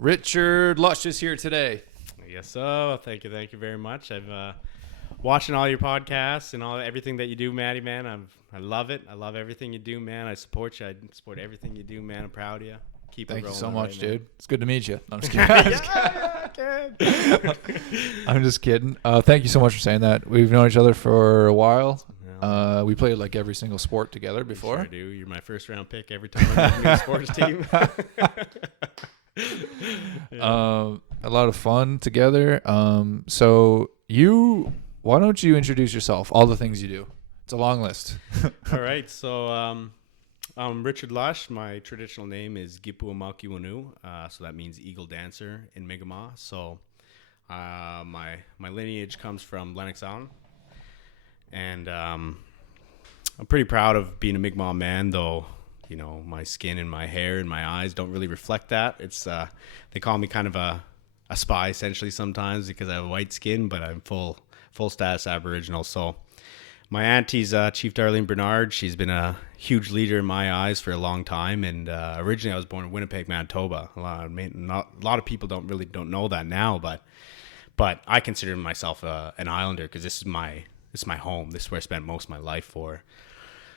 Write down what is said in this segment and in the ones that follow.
Richard Lush is here today. Yes, so thank you very much. I've watching all your podcasts and everything that you do, Matty, man. I love it. I love everything you do, man. I support you. I support everything you do, man. I'm proud of you. Keep it rolling. Thank you so much, right, dude. It's good to meet you. No, I'm just kidding. I'm just kidding. Thank you so much for saying that. We've known each other for a while. We played like every single sport together before. Sure do. You're my first round pick every time I make a new sports team. A lot of fun together. Why don't you introduce yourself? All the things you do. It's a long list. All right. So I'm Richard Lush. My traditional name is Gipuamakiwanu. So that means eagle dancer in Mi'kmaq. So my lineage comes from Lennox Island. And I'm pretty proud of being a Mi'kmaq man, though, you know, my skin and my hair and my eyes don't really reflect that. It's they call me kind of a spy essentially sometimes because I have white skin, but I'm full status Aboriginal. So my auntie's Chief Darlene Bernard. She's been a huge leader in my eyes for a long time. And originally I was born in Winnipeg, Manitoba. A lot of people don't know that now, but I consider myself an islander because this is my home. This is where I spent most of my life for.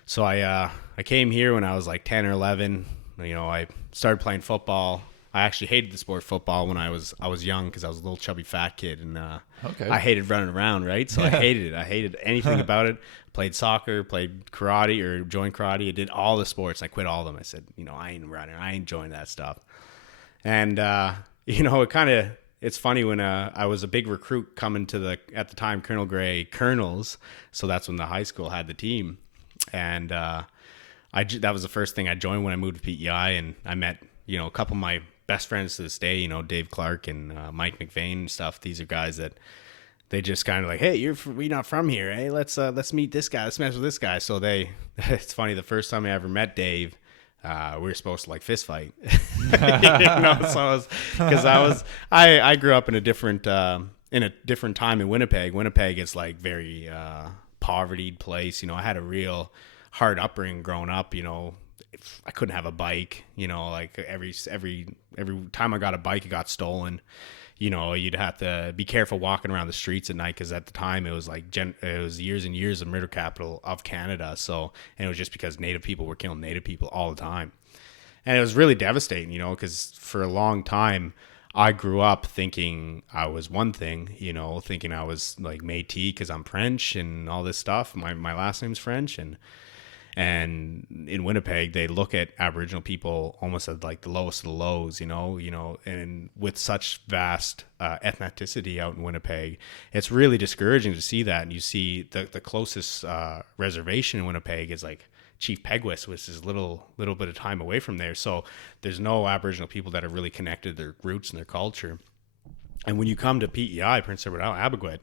So I came here when I was like 10 or 11. You know, I started playing football. I actually hated the sport football when I was young because I was a little chubby fat kid, and I hated running around, right? So I hated it. I hated anything about it. Played soccer, played karate or joined karate. I did all the sports. I quit all of them. I said, you know, I ain't running. I ain't joining that stuff. And you know, it's funny when I was a big recruit coming to at the time, Colonel Gray Colonels. So that's when the high school had the team. And that was the first thing I joined when I moved to PEI. And I met, you know, a couple of my best friends to this day, you know, Dave Clark and Mike McVeigh and stuff. These are guys that they just kind of like, hey, we're not from here. Hey, let's meet this guy. Let's mess with this guy. So it's funny. The first time I ever met Dave, we were supposed to like fist fight, you know, so I grew up in a different time in Winnipeg. Winnipeg is like very poverty place. You know, I had a real hard upbringing growing up. You know, I couldn't have a bike. You know, like every time I got a bike, it got stolen. You know, you'd have to be careful walking around the streets at night because at the time it was like it was years and years of murder capital of Canada. So, and it was just because Native people were killing Native people all the time, and it was really devastating. You know, because for a long time I grew up thinking I was one thing. You know, thinking I was like Métis because I'm French and all this stuff. My last name's French, and in Winnipeg, they look at Aboriginal people almost as like the lowest of the lows, you know, and with such vast ethnicity out in Winnipeg, it's really discouraging to see that. And you see the closest reservation in Winnipeg is like Chief Peguis, which is a little bit of time away from there. So there's no Aboriginal people that are really connected to their roots and their culture. And when you come to PEI, Prince Edward Island, Abequid,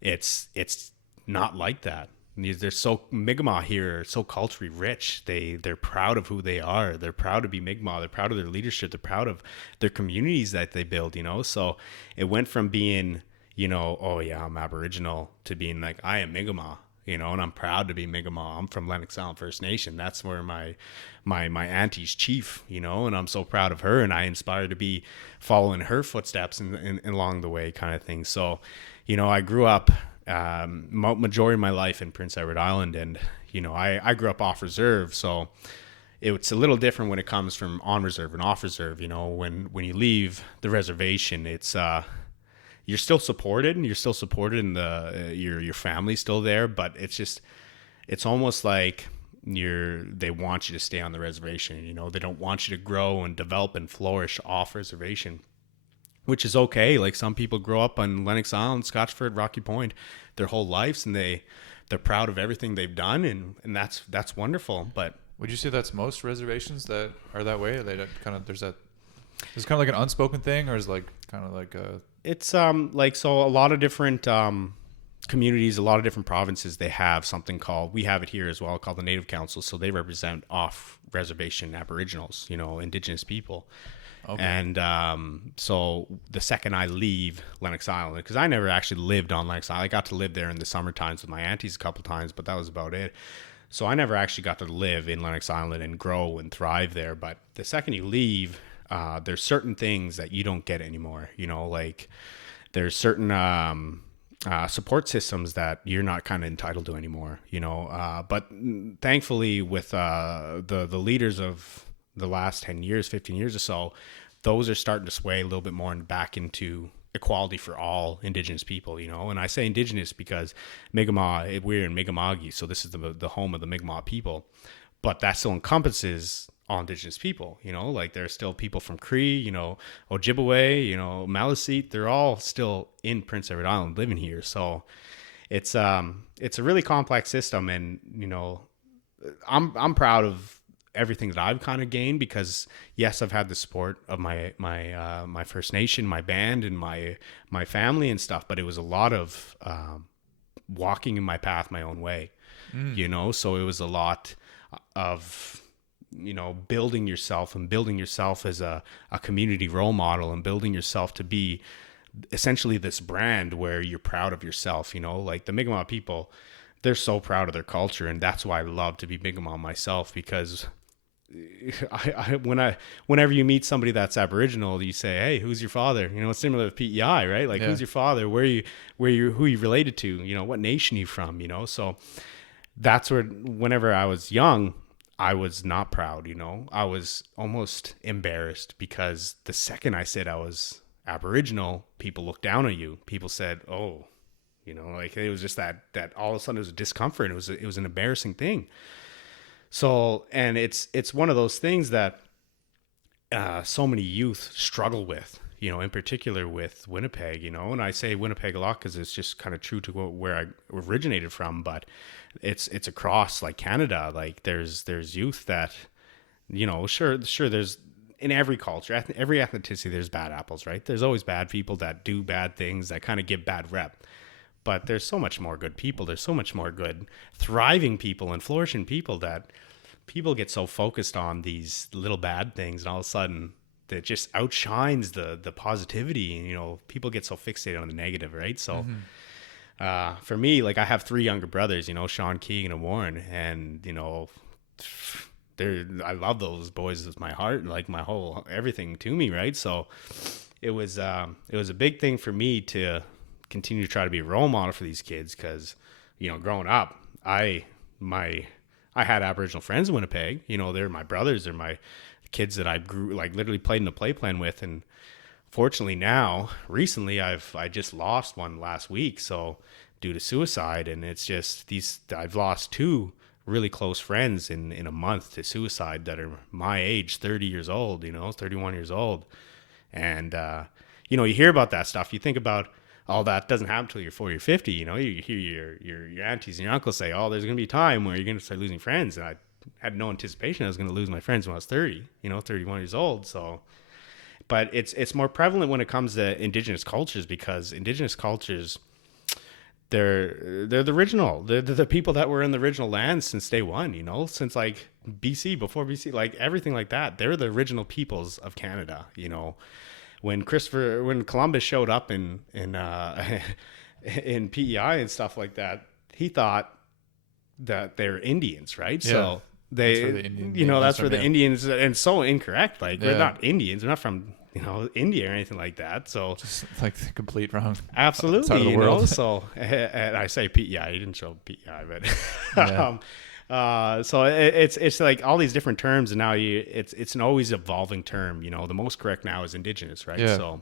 it's not like that. They're so Mi'kmaq here, so culturally rich. They're proud of who they are. They're proud to be Mi'kmaq. They're proud of their leadership. They're proud of their communities that they build. You know, so it went from being, you know, oh yeah, I'm Aboriginal, to being like, I am Mi'kmaq. You know, and I'm proud to be Mi'kmaq. I'm from Lennox Island First Nation. That's where my auntie's chief. You know, and I'm so proud of her, and I inspire to be following her footsteps and along the way, kind of thing. So, you know, I grew up. Majority of my life in Prince Edward Island, and you know, I grew up off reserve, so it's a little different when it comes from on reserve and off reserve. You know, when you leave the reservation, it's you're still supported, and and your family's still there, but it's almost like they want you to stay on the reservation. You know, they don't want you to grow and develop and flourish off reservation, which is okay. Like some people grow up on Lennox Island, Scotchford, Rocky Point their whole lives, and they're proud of everything they've done, and that's wonderful. But would you say that's most reservations that are that way? Or they kind of is kind of like an unspoken thing, or is like kind of like a it's like, so a lot of different communities, a lot of different provinces, they have something called, we have it here as well, called the Native Council. So they represent off reservation Aboriginals, you know, indigenous people. Okay. And so the second I leave Lennox Island, because I never actually lived on Lennox Island. I got to live there in the summer times with my aunties a couple times, but that was about it. So I never actually got to live in Lennox Island and grow and thrive there. But the second you leave, there's certain things that you don't get anymore. Like there's certain support systems that you're not kind of entitled to anymore. But thankfully, with the leaders of the last 10 years, 15 years or so, those are starting to sway a little bit more and back into equality for all Indigenous people, and I say Indigenous because Mi'kmaq, we're in Mi'kmaq, so this is the home of the Mi'kmaq people, but that still encompasses all Indigenous people, like there's still people from Cree, Ojibwe, Maliseet, they're all still in Prince Edward Island living here. So it's a really complex system, and I'm proud of everything that I've kind of gained, because yes, I've had the support of my First Nation, my band, and my family and stuff, but it was a lot of walking in my path my own way. So it was a lot of building yourself as a community role model, and building yourself to be essentially this brand where you're proud of yourself. Like the Mi'kmaq people, they're so proud of their culture, and that's why I love to be Mi'kmaq myself, because whenever you meet somebody that's Aboriginal, you say, "Hey, who's your father?" It's similar to PEI, right? Like, who's your father? Who you related to? What nation you from? So that's where, whenever I was young, I was not proud. I was almost embarrassed, because the second I said I was Aboriginal, people looked down on you. People said, "Oh," like it was just that all of a sudden it was a discomfort. It was an embarrassing thing. So, and it's one of those things that so many youth struggle with, in particular with Winnipeg, and I say Winnipeg a lot because it's just kind of true to where I originated from, but it's across like Canada. Like there's youth that, sure there's, in every culture, every ethnicity, there's bad apples, right? There's always bad people that do bad things, that kind of give bad rep. But there's so much more good people. There's so much more good, thriving people and flourishing people, that people get so focused on these little bad things, and all of a sudden that just outshines the positivity. And, people get so fixated on the negative, right? So for me, like I have 3 younger brothers, Sean, Keegan, and Warren, and, I love those boys with my heart, like my whole everything to me, right? So it was a big thing for me to continue to try to be a role model for these kids, because growing up, I had Aboriginal friends in Winnipeg. They're my brothers, they're my kids that I grew, like literally played in the play plan with. And fortunately now, recently, I just lost one last week, so due to suicide. And it's just I've lost 2 really close friends in a month to suicide, that are my age, 30 years old, 31 years old. And you hear about that stuff, you think about, all that doesn't happen until you're 40 or 50. You hear your aunties and your uncles say, "Oh, there's going to be a time where you're going to start losing friends." And I had no anticipation I was going to lose my friends when I was 30, 31 years old. So, but it's more prevalent when it comes to Indigenous cultures, because Indigenous cultures, they're the original. They're the people that were in the original land since day one. Since like BC, before BC, like everything like that. They're the original peoples of Canada. When Columbus showed up in PEI and stuff like that, he thought that they're Indians, right? Yeah. So that's where the Indians, and so incorrect. Like we're not Indians. We're not from India or anything like that. So just like the complete wrong. Absolutely, side of the world. So, and I say PEI. He didn't show PEI, but. Yeah. So it's like all these different terms, and now it's an always evolving term. The most correct now is Indigenous, right? Yeah. So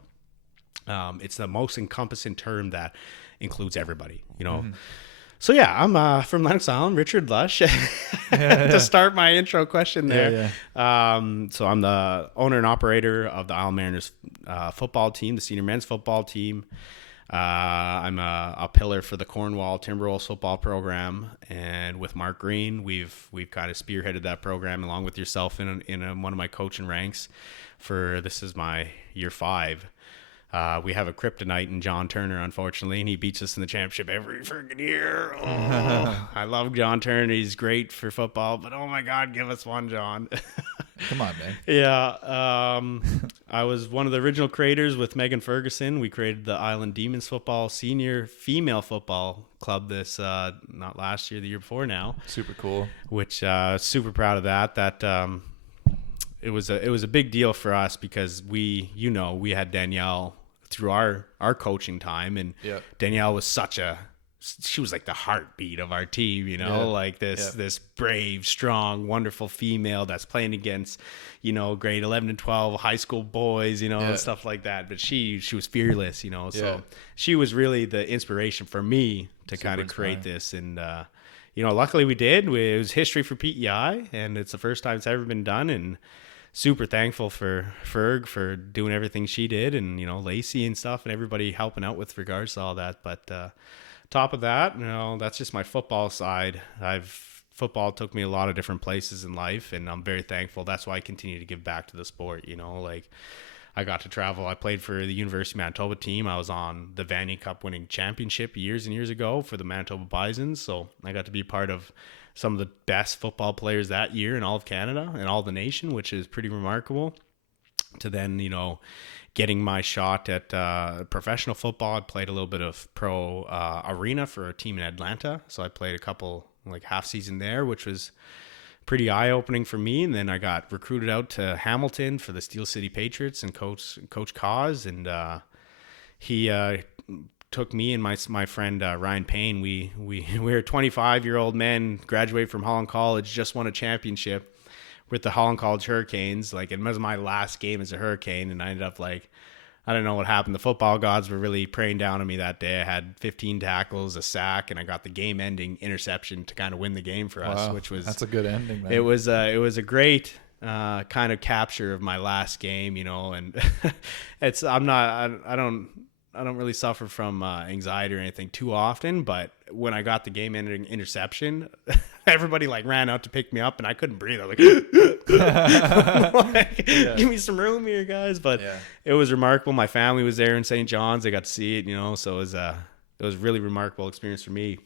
it's the most encompassing term that includes everybody. So yeah, I'm from Lennox Island, Richard Lush. To start my intro question there. So I'm the owner and operator of the Isle Mariners football team, the senior men's football team. I'm a pillar for the Cornwall Timberwolves football program, and with Mark Green, we've kind of spearheaded that program along with yourself in one of my coaching ranks. This is my year 5. We have a kryptonite in John Turner, unfortunately, and he beats us in the championship every freaking year. Oh, I love John Turner. He's great for football, but oh my God, give us one, John. Come on, man. Yeah. I was one of the original creators with Megan Ferguson. We created the Island Demons Football Senior Female Football Club not last year, the year before now. Super cool. Which, super proud of that. it was a big deal for us because we had Danielle through our coaching time, and Danielle was she was like the heartbeat of our team, like this brave, strong, wonderful female that's playing against, grade 11 and 12 high school boys, and stuff like that. But she was fearless, so she was really the inspiration for me to kind of create this. And, luckily we did. It was history for PEI, and it's the first time it's ever been done. And super thankful for Ferg for doing everything she did, and, Lacey and stuff, and everybody helping out with regards to all that. But, top of that, that's just my football side. Football took me a lot of different places in life, and I'm very thankful. That's why I continue to give back to the sport. Like I got to travel. I played for the University of Manitoba team. I was on the Vanier Cup winning championship years and years ago for the Manitoba Bisons. So I got to be part of some of the best football players that year in all of Canada and all the nation, which is pretty remarkable. To then, getting my shot at professional football. I played a little bit of pro arena for a team in Atlanta. So I played a couple half season there, which was pretty eye-opening for me. And then I got recruited out to Hamilton for the Steel City Patriots and Coach Cause. And he took me and my friend Ryan Payne. We were 25-year-old men, graduated from Holland College, just won a championship with the Holland College Hurricanes. It was my last game as a Hurricane, and I ended up I don't know what happened. The football gods were really praying down on me that day. I had 15 tackles, a sack, and I got the game-ending interception to kind of win the game for us, which was... That's a good ending, man. It was a great kind of capture of my last game, and I don't really suffer from anxiety or anything too often, but when I got the game-ending interception, everybody ran out to pick me up, and I couldn't breathe. I was give me some room here, guys. But it was remarkable. My family was there in St. John's. They got to see it, so it was a really remarkable experience for me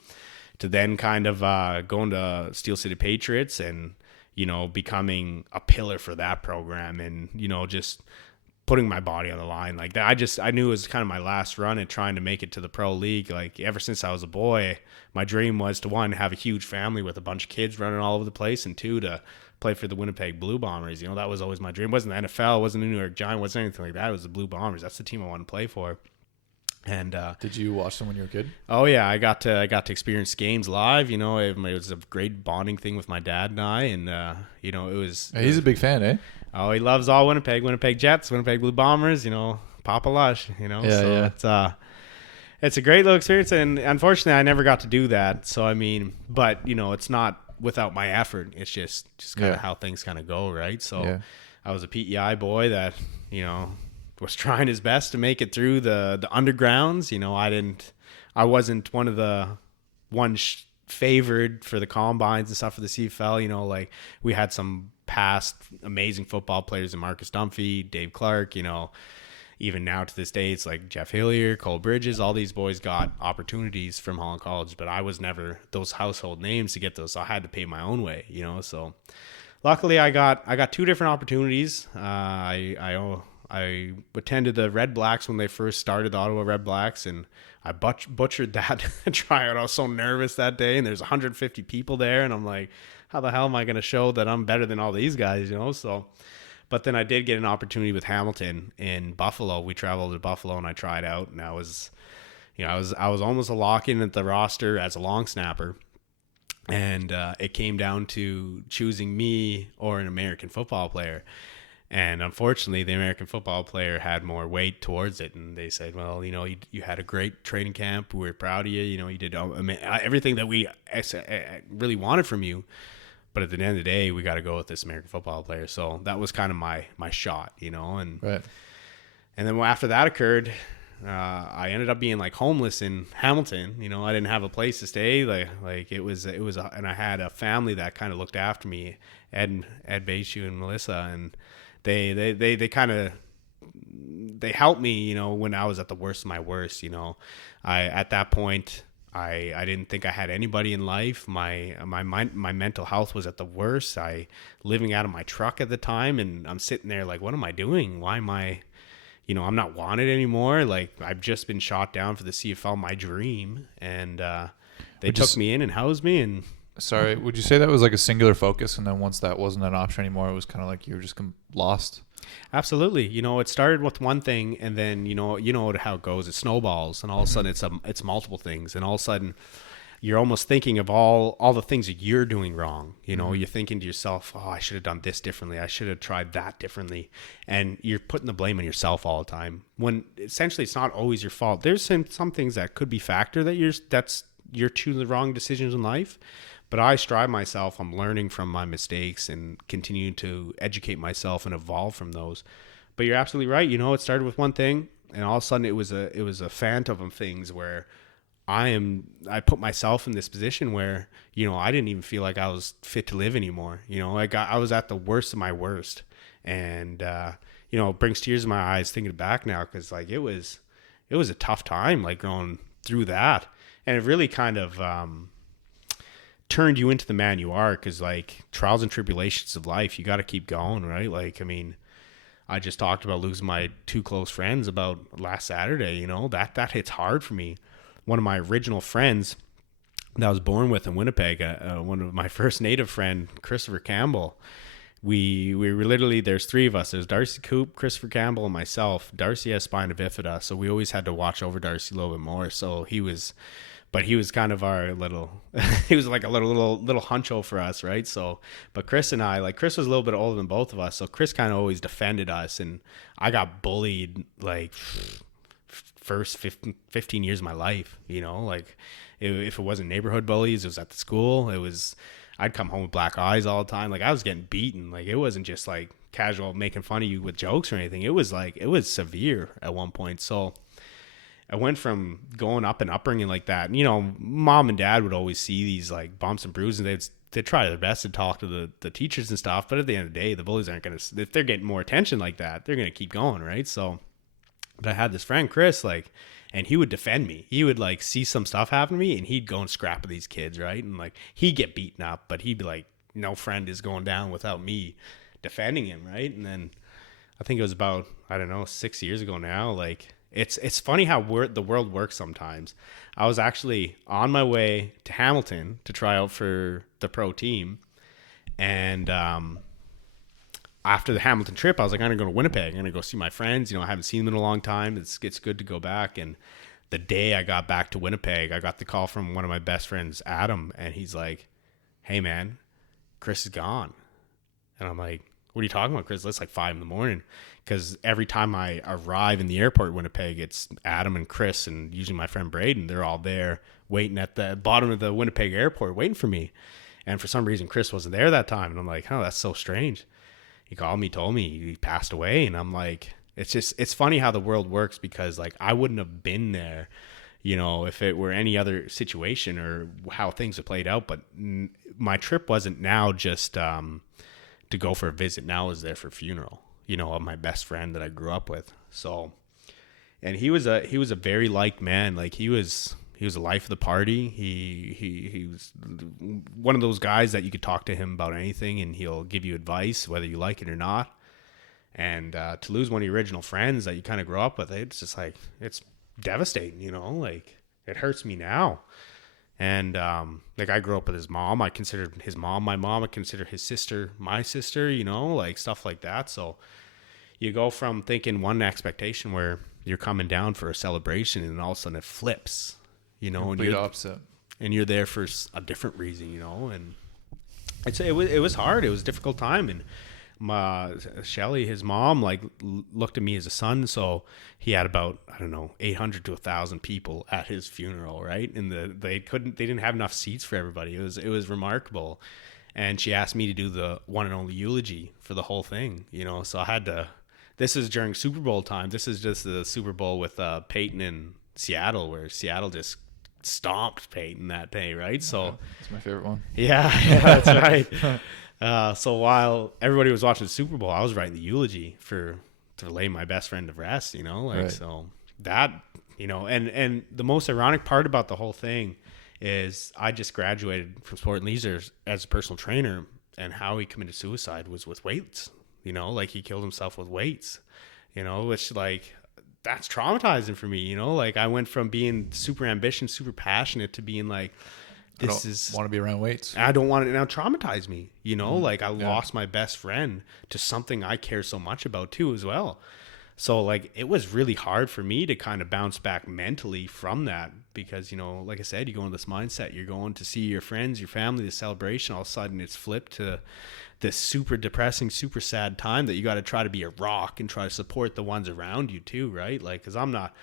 to then kind of go into Steel City Patriots and, becoming a pillar for that program and, just putting my body on the line like that. I knew it was kind of my last run at trying to make it to the pro league. Ever since I was a boy, my dream was to, one, have a huge family with a bunch of kids running all over the place, and two, to play for the Winnipeg Blue Bombers. That was always my dream. It wasn't the NFL, it wasn't the New York Giants, wasn't anything like that. It was the Blue Bombers. That's the team I wanted to play for. And did you watch them when you were a kid? Oh yeah, I got to experience games live. It was a great bonding thing with my dad and I, and it was. He's a big fan, eh? Oh, he loves all Winnipeg Jets, Winnipeg Blue Bombers. Papa Lush. It's a great little experience, and unfortunately, I never got to do that. So but it's not without my effort. It's just kind of how things kind of go, right? So I was a PEI boy that was trying his best to make it through the undergrounds. I wasn't one of the favored for the combines and stuff for the CFL. We had some past amazing football players in Marcus Dunphy, Dave Clark, even now to this day, it's Jeff Hillier, Cole Bridges, all these boys got opportunities from Holland College, but I was never those household names to get those. So I had to pay my own way, so luckily I got two different opportunities. I attended the Red Blacks when they first started, the Ottawa Red Blacks, and I butchered that tryout. I was so nervous that day, and there's 150 people there, and I'm like, how the hell am I going to show that I'm better than all these guys, So, but then I did get an opportunity with Hamilton in Buffalo. We traveled to Buffalo, and I tried out, and I was almost a lock-in at the roster as a long snapper, and it came down to choosing me or an American football player. And unfortunately, the American football player had more weight towards it. And they said, well, you had a great training camp. We were proud of you. You did everything that we really wanted from you. But at the end of the day, we got to go with this American football player. So that was kind of my shot, And, right. And then after that occurred, I ended up being homeless in Hamilton. I didn't have a place to stay. And I had a family that kind of looked after me, Ed Baishu and Melissa, and they kind of helped me, when I was at the worst of my worst. At that point, I didn't think I had anybody in life. My mental health was at the worst. Living out of my truck at the time, and I'm sitting there what am I doing? Why am I, I'm not wanted anymore. I've just been shot down for the CFL, my dream, and they took me in and housed me, and Sorry, would you say that was like a singular focus, and then once that wasn't an option anymore, it was kind of like you were just lost? Absolutely. It started with one thing, and then you know how it goes. It snowballs, and all of a sudden it's multiple things, and all of a sudden you're almost thinking of all the things that you're doing wrong. You're thinking to yourself, oh, I should have done this differently. I should have tried that differently. And you're putting the blame on yourself all the time, when essentially it's not always your fault. There's some things that could be factor that you're choosing the wrong decisions in life. But I strive myself. I'm learning from my mistakes and continuing to educate myself and evolve from those. But you're absolutely right. It started with one thing, and all of a sudden it was a phantom of things where I put myself in this position where, I didn't even feel like I was fit to live anymore. I was at the worst of my worst. And, it brings tears in my eyes thinking back now, because like it was a tough time, like going through that. And it really kind of turned you into the man you are, because like trials and tribulations of life, you got to keep going, right? Like, I mean, I just talked about losing my two close friends about last Saturday. That hits hard for me. One of my original friends that I was born with in Winnipeg, one of my first native friend, Christopher Campbell. We were literally, there's three of us. There's Darcy Coop, Christopher Campbell, and myself. Darcy has spina bifida, so we always had to watch over Darcy a little bit more. So he was kind of our little, he was like a little huncho for us, right? So, but Chris and I, like Chris was a little bit older than both of us, so Chris kind of always defended us, and I got bullied like first 15 years of my life. Like if it wasn't neighborhood bullies, it was at the school. I'd come home with black eyes all the time. Like I was getting beaten. Like it wasn't just like casual making fun of you with jokes or anything. It was severe at one point. So I went from going up and upbringing like that. Mom and dad would always see these like bumps and bruises. They'd try their best to talk to the teachers and stuff. But at the end of the day, the bullies aren't going to, if they're getting more attention like that, they're going to keep going. Right. So, but I had this friend, Chris, like, and he would defend me. He would like see some stuff happen to me, and he'd go and scrap with these kids. Right. And like, he'd get beaten up, but he'd be like, no friend is going down without me defending him. Right. And then I think it was about, I don't know, 6 years ago now, like, it's funny how the world works sometimes. I was actually on my way to Hamilton to try out for the pro team. And after the Hamilton trip, I was like, I'm going to go to Winnipeg. I'm going to go see my friends. I haven't seen them in a long time. It's good to go back. And the day I got back to Winnipeg, I got the call from one of my best friends, Adam. And he's like, hey, man, Chris is gone. And I'm like, what are you talking about, Chris? It's like 5 a.m. Because every time I arrive in the airport in Winnipeg, it's Adam and Chris and usually my friend Braden. They're all there waiting at the bottom of the Winnipeg airport waiting for me. And for some reason, Chris wasn't there that time. And I'm like, oh, that's so strange. He called me, told me he passed away. And I'm like, it's funny how the world works, because like I wouldn't have been there, if it were any other situation or how things have played out. But my trip wasn't now just to go for a visit. Now I was there for a funeral, of my best friend that I grew up with. So, and he was a very liked man. Like he was the life of the party. He was one of those guys that you could talk to him about anything and he'll give you advice, whether you like it or not. And to lose one of your original friends that you kind of grew up with, it's just like, it's devastating, like it hurts me now. And like I grew up with his mom. I considered his mom my mom. I consider his sister my sister, like stuff like that. So you go from thinking one expectation where you're coming down for a celebration, and all of a sudden it flips, Complete opposite. And you're there for a different reason, and it was hard. It was a difficult time. And Shelly, his mom, like looked at me as a son. So he had about, I don't know, 800 to 1,000 people at his funeral. Right. And they didn't have enough seats for everybody. It was remarkable. And she asked me to do the one and only eulogy for the whole thing, so I had to. This is during Super Bowl time. This is just the Super Bowl with Peyton in Seattle, where Seattle just stomped Peyton that day, right? So it's my favorite one. Yeah, that's right. So while everybody was watching the Super Bowl, I was writing the eulogy to lay my best friend to rest, right. So that, and the most ironic part about the whole thing is I just graduated from sport and leisure as a personal trainer, and how he committed suicide was with weights. Like he killed himself with weights, which like that's traumatizing for me, like I went from being super ambitious, super passionate to being like, I don't want to be around weights. I don't want it now traumatize me, you know, like I lost my best friend to something I care so much about too as well. So like it was really hard for me to kind of bounce back mentally from that because, you know, like I said, you go in this mindset, you're going to see your friends, your family, the celebration, all of a sudden it's flipped to this super depressing, super sad time that you got to try to be a rock and try to support the ones around you too, right? Like, cause I'm not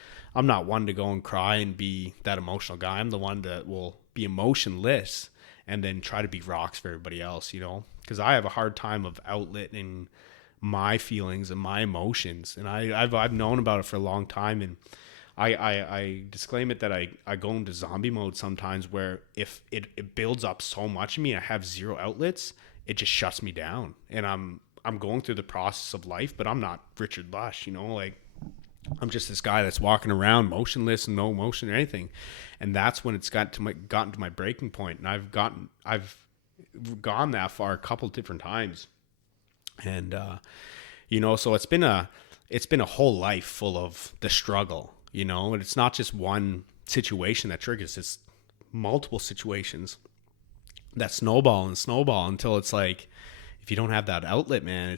one to go and cry and be that emotional guy. I'm the one that will be emotionless and then try to be rocks for everybody else, you know, cause I have a hard time of outletting my feelings and my emotions, and I've known about it for a long time, and I disclaim it that I go into zombie mode sometimes where if it builds up so much in me, I have zero outlets, it just shuts me down, and I'm going through the process of life, but I'm not Richard Lush, you know, like I'm just this guy that's walking around motionless and no emotion or anything, and that's when it's gotten to my breaking point, and I've gone that far a couple different times. And, you know, so it's been a whole life full of the struggle, you know, and it's not just one situation that triggers, it's multiple situations that snowball until it's like, if you don't have that outlet, man,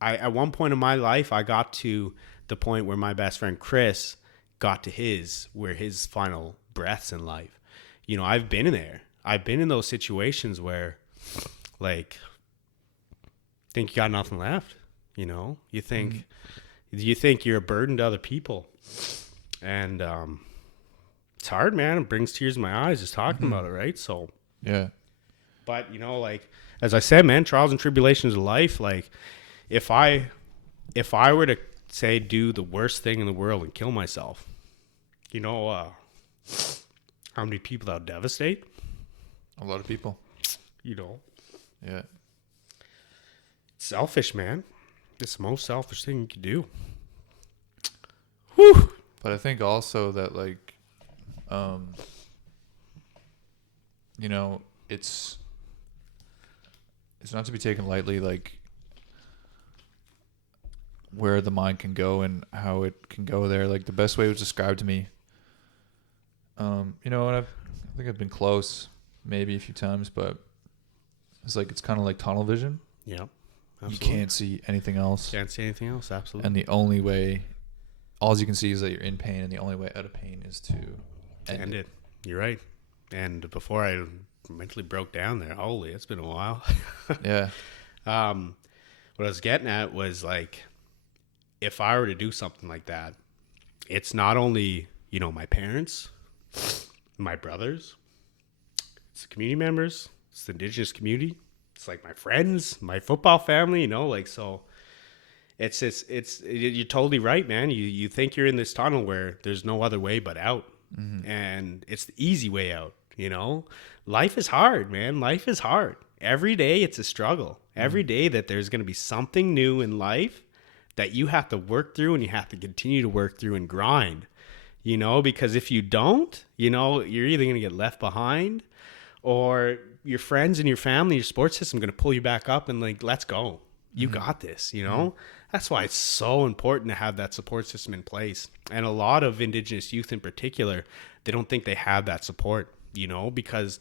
at one point in my life, I got to the point where my best friend, Chris, got to his final breaths in life. You know, I've been in there. I've been in those situations where like, think you got nothing left, you know, you think you're a burden to other people, and it's hard, man. It brings tears to my eyes just talking about it, right? So yeah, but you know, like as I said, man, trials and tribulations of life, like if I were to say do the worst thing in the world and kill myself, you know, how many people that would devastate? A lot of people, you know. Yeah. Selfish, man. It's the most selfish thing you could do. Whew. But I think also that, like, you know, it's not to be taken lightly, like, where the mind can go and how it can go there. Like, the best way it was described to me, you know, and I think I've been close maybe a few times, but it's like, it's kind of like tunnel vision. Yeah. Absolutely. You can't see anything else. Can't see anything else, absolutely. And the only way, all you can see is that you're in pain, and the only way out of pain is to end it. You're right. And before I mentally broke down there, holy, it's been a while. Yeah. What I was getting at was like, if I were to do something like that, it's not only, you know, my parents, my brothers, it's the community members, it's the indigenous community. It's like my friends, my football family, you know, like, so you're totally right, man. You think you're in this tunnel where there's no other way but out. Mm-hmm. And it's the easy way out, you know. Life is hard, man. Life is hard. Every day it's a struggle. Mm-hmm. Every day that there's going to be something new in life that you have to work through, and you have to continue to work through and grind, you know, because if you don't, you know, you're either going to get left behind, or your friends and your family, your support system going to pull you back up and like, let's go. You got this, you know? That's why it's so important to have that support system in place. And a lot of Indigenous youth in particular, they don't think they have that support, you know, because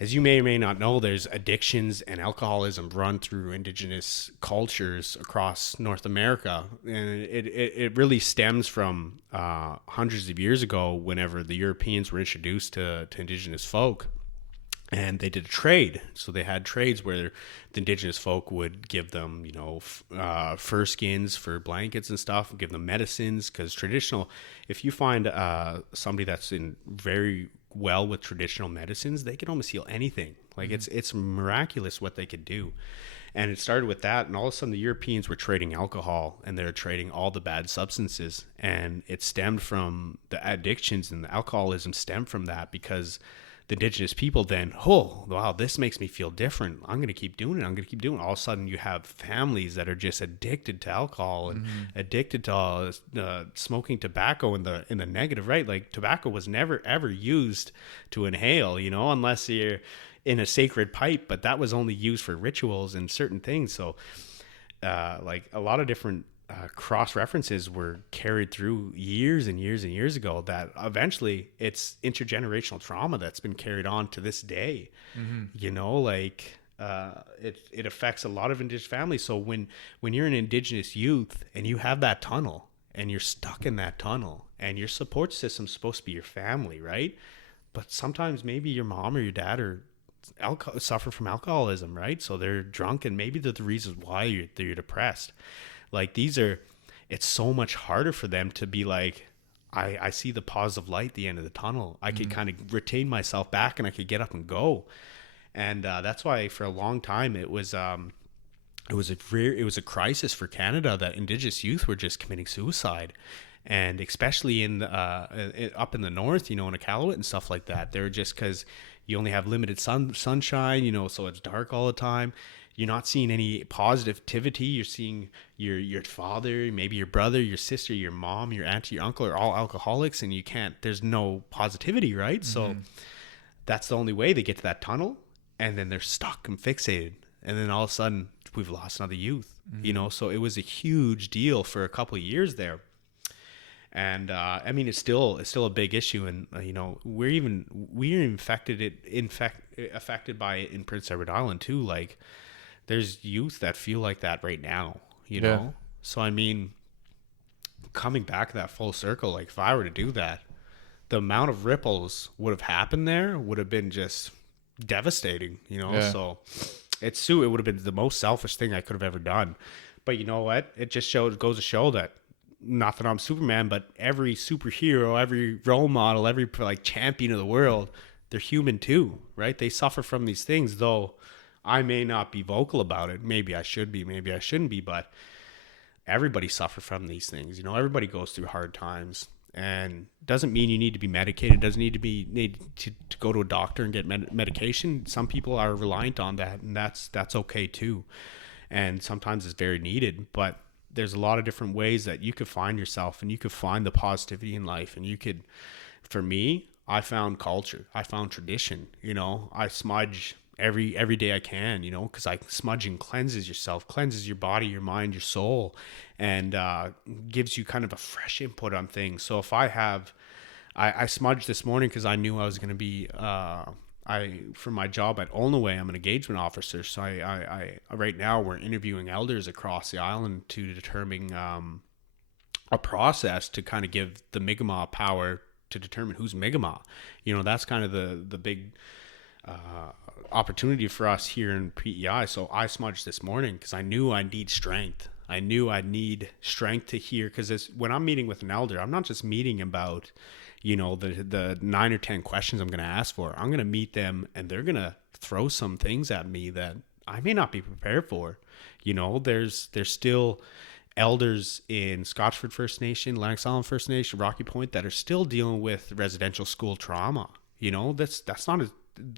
as you may or may not know, there's addictions and alcoholism run through Indigenous cultures across North America. And it really stems from hundreds of years ago, whenever the Europeans were introduced to Indigenous folk. And they did a trade. So they had trades where the Indigenous folk would give them, you know, fur skins for blankets and stuff, give them medicines. Because traditional, if you find somebody that's in very well with traditional medicines, they can almost heal anything. Like it's miraculous what they could do. And it started with that, and all of a sudden the Europeans were trading alcohol, and they're trading all the bad substances, and it stemmed from the addictions, and the alcoholism stemmed from that, because the Indigenous people then, oh, wow, this makes me feel different. I'm going to keep doing it. I'm going to keep doing it. All of a sudden you have families that are just addicted to alcohol and addicted to smoking tobacco in the negative, right? Like, tobacco was never, ever used to inhale, you know, unless you're in a sacred pipe, but that was only used for rituals and certain things. So like a lot of different cross references were carried through years and years and years ago, that eventually it's intergenerational trauma that's been carried on to this day. You know, like it affects a lot of indigenous families. So when you're an indigenous youth and you have that tunnel and you're stuck in that tunnel, and your support system's supposed to be your family, right? But sometimes maybe your mom or your dad are suffer from alcoholism, right? So they're drunk, and maybe they're the reasons why you're depressed. Like it's so much harder for them to be like, I see the positive light at the end of the tunnel. I could kind of retain myself back, and I could get up and go. And that's why for a long time it was a crisis for Canada that Indigenous youth were just committing suicide. And especially up in the north, in Iqaluit and stuff like that, they're just, because you only have limited sunshine, so it's dark all the time. You're not seeing any positivity. You're seeing your father, maybe your brother, your sister, your mom, your auntie, your uncle are all alcoholics, and there's no positivity, right? So that's the only way they get to that tunnel, and then they're stuck and fixated. And then all of a sudden we've lost another youth, so it was a huge deal for a couple of years there. And I mean, it's still a big issue, and we're affected by it in Prince Edward Island too. Like, there's youth that feel like that right now, you know. So I mean, coming back that full circle, like if I were to do that, the amount of ripples would have happened there would have been just devastating, So it would have been the most selfish thing I could have ever done. But you know what? It just goes to show that, not that I'm Superman, but every superhero, every role model, every like champion of the world, they're human too, right? They suffer from these things, though I may not be vocal about it. Maybe I should be, maybe I shouldn't be, but everybody suffers from these things. Everybody goes through hard times, and doesn't mean you need to be medicated. Doesn't need to go to a doctor and get medication. Some people are reliant on that, and that's okay too. And sometimes it's very needed, but there's a lot of different ways that you could find yourself, and you could find the positivity in life. And for me, I found culture. I found tradition. I smudge every day I can, because smudging cleanses yourself, cleanses your body, your mind, your soul, and gives you kind of a fresh input on things. So if I smudged this morning because I knew I was going to be, for my job at L'nuey, I'm an engagement officer. So I right now we're interviewing elders across the island to determine a process to kind of give the Mi'kmaq power to determine who's Mi'kmaq. That's kind of the big opportunity for us here in PEI. So I smudged this morning because I knew I need strength. I knew I'd need strength to hear, because when I'm meeting with an elder, I'm not just meeting about the 9 or 10 questions I'm going to ask for. I'm going to meet them, and they're going to throw some things at me that I may not be prepared for. There's still elders in Scotchford First Nation, Lennox Island First Nation, Rocky Point, that are still dealing with residential school trauma. That's not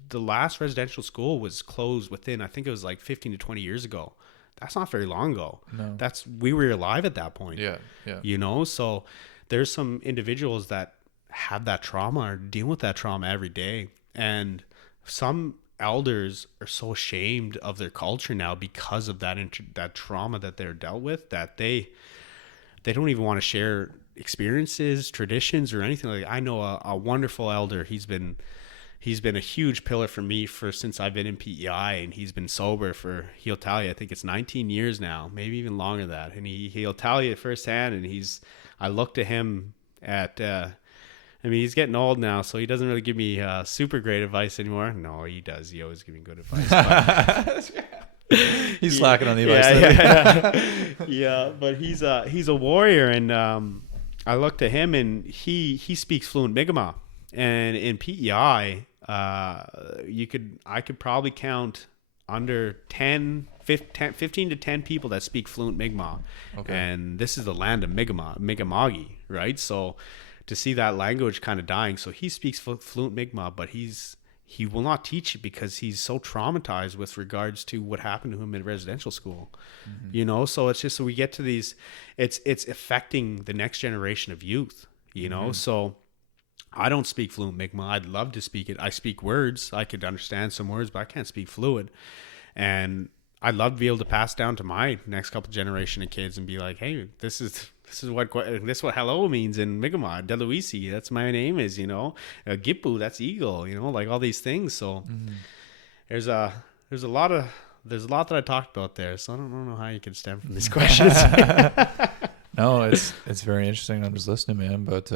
the last residential school was closed within, I think it was like 15 to 20 years ago. That's not very long ago. No. We were alive at that point. Yeah. So there's some individuals that have that trauma or deal with that trauma every day. And some elders are so ashamed of their culture now because of that trauma that they're dealt with, that they don't even want to share experiences, traditions, or anything like that. I know a wonderful elder. He's been a huge pillar for me since I've been in PEI, and he's been sober he'll tell you, I think it's 19 years now, maybe even longer than that. And he'll tell you firsthand, and I look to him he's getting old now, so he doesn't really give me super great advice anymore. No, he does. He always gives me good advice. He's slacking on the advice. Yeah, but he's a warrior, and I look to him, and he speaks fluent Mi'kmaq. And in PEI, I could probably count under 15 to 10 people that speak fluent Mi'kmaq. Okay. And this is the land of Mi'kmaqi, right? So to see that language kind of dying. So he speaks fluent Mi'kmaq, but he will not teach it because he's so traumatized with regards to what happened to him in residential school. Mm-hmm. So it's just, so we get to these, it's affecting the next generation of youth, Mm-hmm. So I don't speak fluent Mi'kmaq. I'd love to speak it. I speak words. I could understand some words, but I can't speak fluent. And I'd love to be able to pass down to my next couple generation of kids and be like, hey, this is what hello means in Mi'kmaq. Deluisi, that's my name is, Gipu, that's eagle, like all these things. So there's a lot that I talked about there. So I don't know how you can stem from these questions. No, it's very interesting. I'm just listening, man. But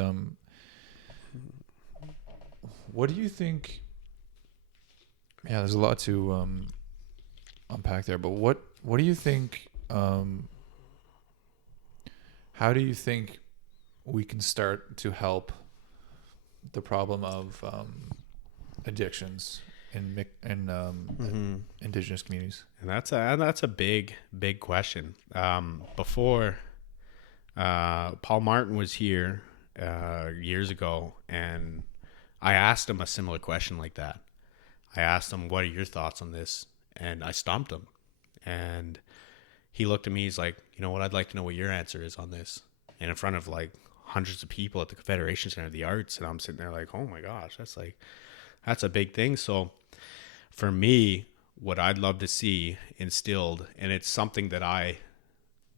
what do you think? Yeah, there's a lot to unpack there. But what do you think? How do you think we can start to help the problem of addictions in indigenous communities? And that's a big question. Before Paul Martin was here years ago, and I asked him a similar question like that. I asked him, "What are your thoughts on this?" And I stumped him, and he looked at me. He's like, "You know what? I'd like to know what your answer is on this." And in front of like hundreds of people at the Confederation Center of the Arts, and I'm sitting there like, "Oh my gosh, that's a big thing." So for me, what I'd love to see instilled, and it's something that I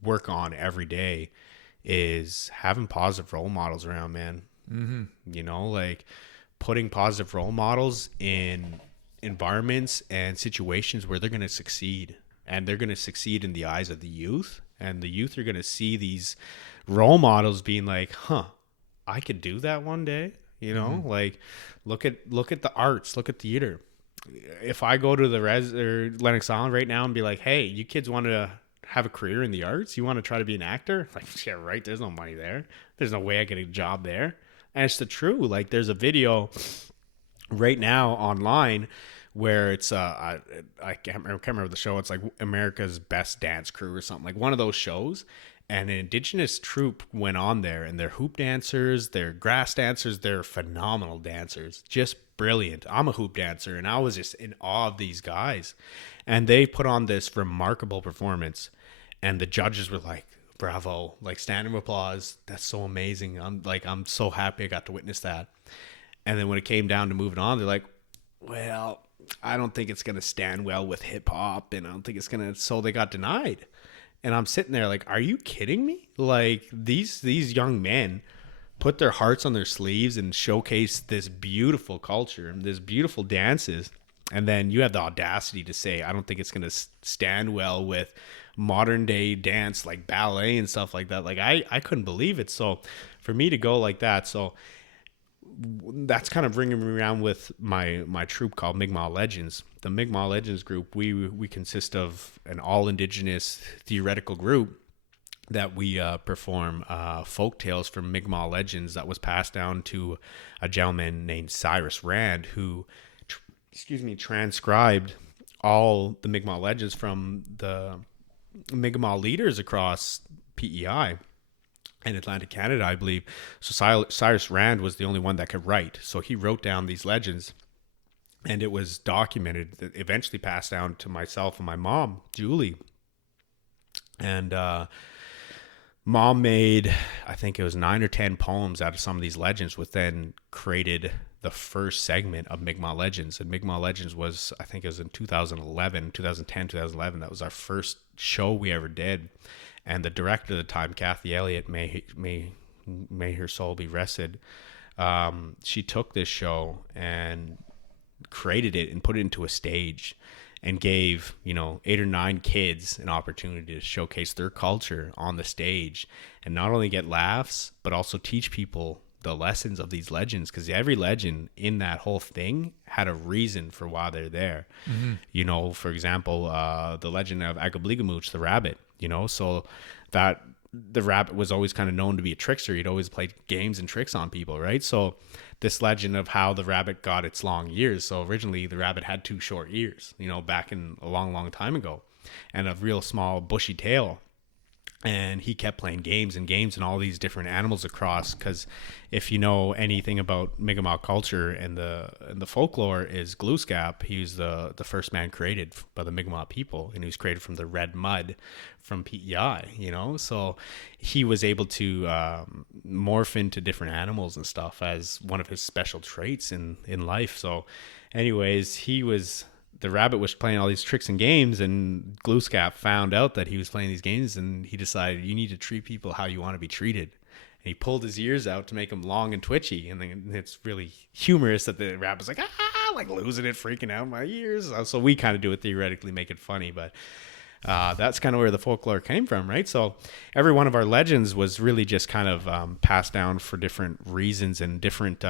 work on every day, is having positive role models around, man. Like putting positive role models in environments and situations where they're going to succeed, and they're going to succeed in the eyes of the youth, and the youth are going to see these role models being like, I could do that one day. Like look at the arts, look at theater. If I go to the Lennox Island right now and be like, hey, you kids want to have a career in the arts? You want to try to be an actor? Like, yeah, right. There's no money there. There's no way I get a job there. And it's the true. Like, there's a video right now online where it's I can't remember the show. It's like America's Best Dance Crew or something, like one of those shows. And an indigenous troupe went on there, and they're hoop dancers, they're grass dancers, they're phenomenal dancers, just brilliant. I'm a hoop dancer, and I was just in awe of these guys. And they put on this remarkable performance, and the judges were like, bravo, like standing applause. That's so amazing. I'm so happy I got to witness that. And then when it came down to moving on, they're like, well, I don't think it's going to stand well with hip hop, and I don't think it's going to, so they got denied. And I'm sitting there like, are you kidding me? Like these young men put their hearts on their sleeves and showcase this beautiful culture and this beautiful dances. And then you have the audacity to say, I don't think it's going to stand well with modern day dance like ballet and stuff like that. Like I couldn't believe it. So for me to go like that, so that's kind of bringing me around with my troupe called Mi'kmaq Legends. The Mi'kmaq Legends group, we consist of an all indigenous theoretical group that we perform folk tales from Mi'kmaq legends that was passed down to a gentleman named Cyrus Rand, who transcribed all the Mi'kmaq legends from the Mi'kmaq leaders across PEI in Atlantic Canada, I believe. So Cyrus Rand was the only one that could write. So he wrote down these legends, and it was documented, that eventually passed down to myself and my mom, Julie. And Mom made, I think it was 9 or 10 poems out of some of these legends, which then created the first segment of Mi'kmaq Legends. And Mi'kmaq Legends was, I think it was in 2010, 2011. That was our first show we ever did. And the director at the time, Kathy Elliott, may her soul be rested, she took this show and created it and put it into a stage and gave 8 or 9 kids an opportunity to showcase their culture on the stage, and not only get laughs but also teach people the lessons of these legends, because every legend in that whole thing had a reason for why they're there. For example, the legend of Agabligamooch, the rabbit, so that the rabbit was always kind of known to be a trickster. He'd always played games and tricks on people, right? So this legend of how the rabbit got its long ears. So originally the rabbit had 2 short ears, back in a long, long time ago, and a real small bushy tail. And he kept playing games and all these different animals across, because if you know anything about Mi'kmaq culture and the folklore, is Glooscap. He was the first man created by the Mi'kmaq people, and he was created from the red mud from PEI, so he was able to morph into different animals and stuff as one of his special traits in life. So anyways, he was the rabbit was playing all these tricks and games, and Glooskap found out that he was playing these games, and he decided, you need to treat people how you want to be treated. And he pulled his ears out to make them long and twitchy, and then it's really humorous that the rabbit's like, like losing it, freaking out, my ears. So we kind of do it theoretically, make it funny, but that's kind of where the folklore came from, right? So every one of our legends was really just kind of passed down for different reasons and different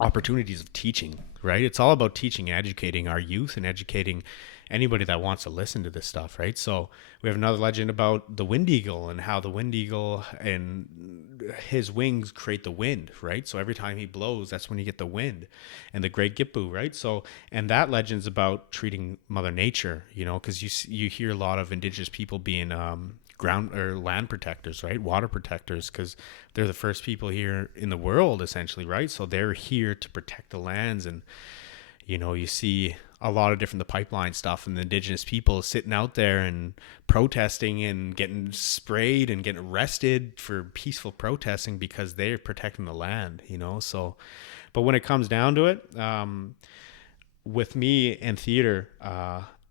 opportunities of teaching, right? It's all about teaching and educating our youth and educating anybody that wants to listen to this stuff, right? So we have another legend about the wind eagle and how the wind eagle and his wings create the wind, right? So every time he blows, that's when you get the wind, and the great Gippu, right? So, and that legend's about treating Mother Nature, you know, because you hear a lot of indigenous people being ground or land protectors, right? Water protectors, because they're the first people here in the world, essentially, right? So they're here to protect the lands. And you know, you see a lot of different the pipeline stuff, and the indigenous people sitting out there and protesting and getting sprayed and getting arrested for peaceful protesting because they're protecting the land, you know. So but when it comes down to it, with me and theater,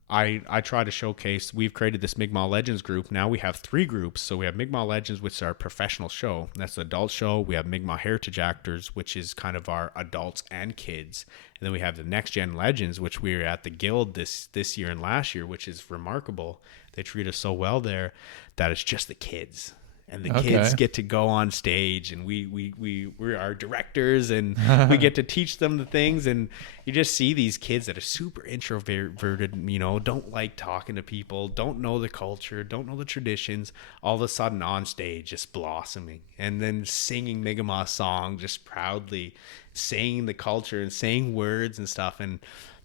I try to showcase. We've created this Mi'kmaq Legends group. Now we have 3 groups. So we have Mi'kmaq Legends, which is our professional show. That's the adult show. We have Mi'kmaq Heritage Actors, which is kind of our adults and kids. And then we have the Next Gen Legends, which we were at the Guild this year and last year, which is remarkable. They treat us so well there that it's just the kids. And the kids get to go on stage, and we're our directors, and we get to teach them the things. And you just see these kids that are super introverted, you know, don't like talking to people, don't know the culture, don't know the traditions, all of a sudden on stage just blossoming, and then singing Mi'kmaq song just proudly, saying the culture and saying words and stuff. And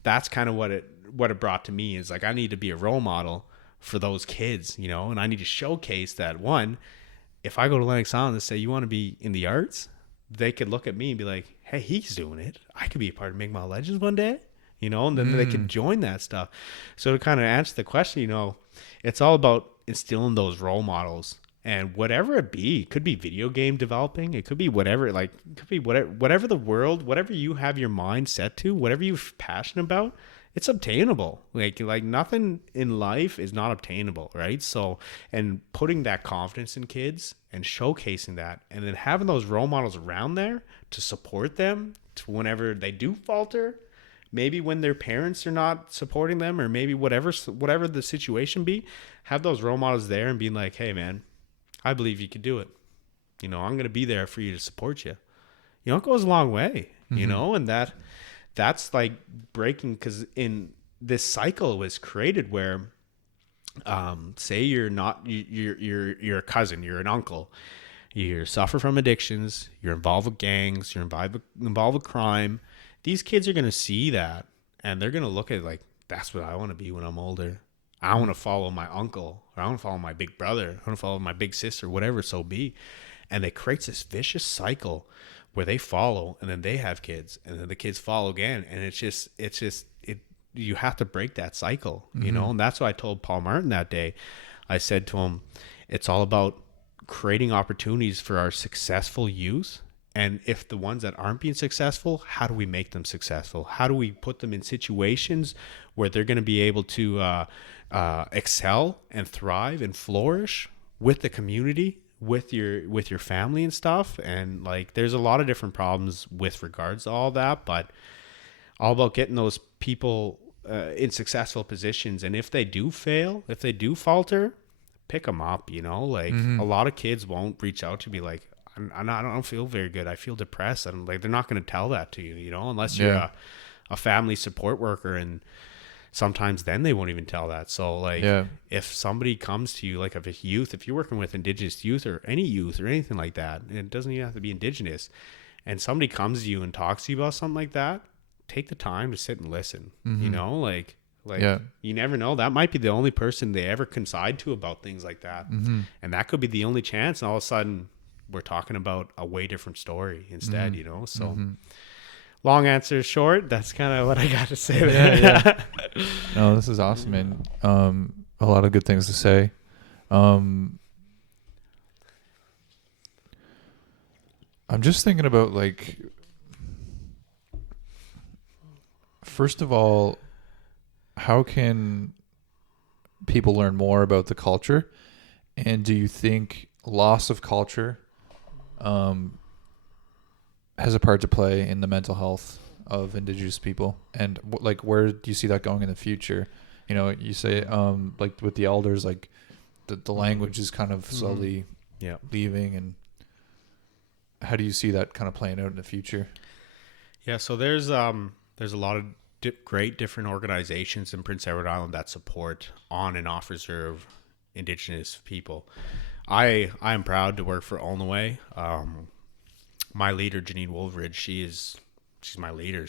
that's kind of what it brought to me, is like, I need to be a role model for those kids, you know, and I need to showcase that. One, if I go to Lennox Island and say, you want to be in the arts, they could look at me and be like, hey, he's doing it. I could be a part of Mi'kmaq Legends one day, you know, and then they could join that stuff. So to kind of answer the question, you know, it's all about instilling those role models, and whatever it be, it could be video game developing. It could be whatever, like, it could be whatever the world, whatever you have your mind set to, whatever you're passionate about, it's obtainable. Like nothing in life is not obtainable, right? So, and putting that confidence in kids and showcasing that, and then having those role models around there to support them to whenever they do falter, maybe when their parents are not supporting them, or maybe whatever the situation be, have those role models there and being like, hey man, I believe you could do it. You know, I'm going to be there for you to support you. You know, it goes a long way, you know, and that's like breaking, because in this cycle was created where, say you're a cousin, you're an uncle, you suffer from addictions, you're involved with gangs, you're involved with crime. These kids are going to see that, and they're going to look at it like, that's what I want to be when I'm older. I want to follow my uncle, or I want to follow my big brother, I want to follow my big sister, whatever so be. And it creates this vicious cycle where they follow, and then they have kids, and then the kids follow again. And you have to break that cycle, you know? And that's what I told Paul Martin that day. I said to him, it's all about creating opportunities for our successful youth. And if the ones that aren't being successful, how do we make them successful? How do we put them in situations where they're going to be able to excel and thrive and flourish with the community, with your family and stuff? And like, there's a lot of different problems with regards to all that, but all about getting those people in successful positions. And if they do fail, if they do falter, pick them up, you know. Like a lot of kids won't reach out to be like, I don't feel very good, I feel depressed. And like, they're not going to tell that to you, you know, unless you're a family support worker, and sometimes then they won't even tell that. So like, if somebody comes to you, like if you're working with Indigenous youth or any youth or anything like that, and it doesn't even have to be Indigenous, and somebody comes to you and talks to you about something like that, take the time to sit and listen, you know, like you never know, that might be the only person they ever confide to about things like that. And that could be the only chance. And all of a sudden we're talking about a way different story instead, you know? So long answer short, that's kind of what I got to say there. No, this is awesome, man. A lot of good things to say. I'm just thinking about, like, first of all, how can people learn more about the culture? And do you think loss of culture has a part to play in the mental health of Indigenous people? And like, where do you see that going in the future? You know, you say like with the elders, like the language is kind of slowly leaving, and how do you see that kind of playing out in the future? Yeah, so there's a lot of great different organizations in Prince Edward Island that support on and off reserve Indigenous people. I am proud to work for L'nuey. My leader, Janine Woolridge, she's my leader.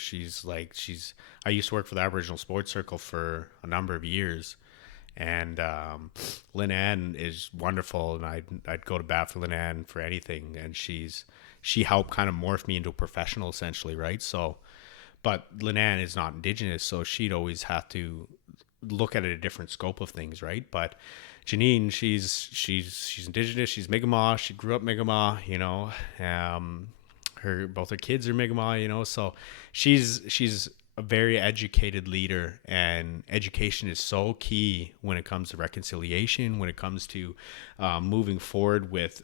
I used to work for the Aboriginal Sports Circle for a number of years, and Lynn Ann is wonderful, and I'd go to bat for Lynn Ann for anything, and she helped kind of morph me into a professional essentially, right? So, but Lynn Ann is not Indigenous, so she'd always have to look at a different scope of things, right? But Janine, she's Indigenous, she's Mi'kmaq, she grew up Mi'kmaq, you know. Both her kids are Mi'kmaq, you know, so she's a very educated leader, and education is so key when it comes to reconciliation, when it comes to moving forward with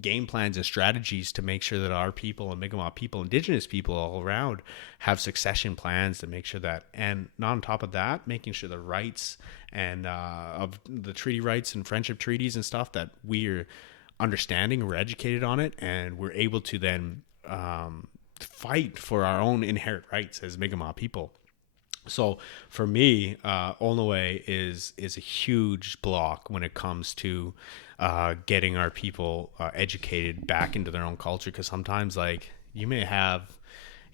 game plans and strategies to make sure that our people and Mi'kmaq people, Indigenous people all around, have succession plans to make sure that, and on top of that, making sure the rights and of the treaty rights and friendship treaties and stuff, that we're understanding, we're educated on it, and we're able to then fight for our own inherent rights as Mi'kmaq people. So for me, L'nuey is a huge block when it comes to getting our people educated back into their own culture, because sometimes, like, you may have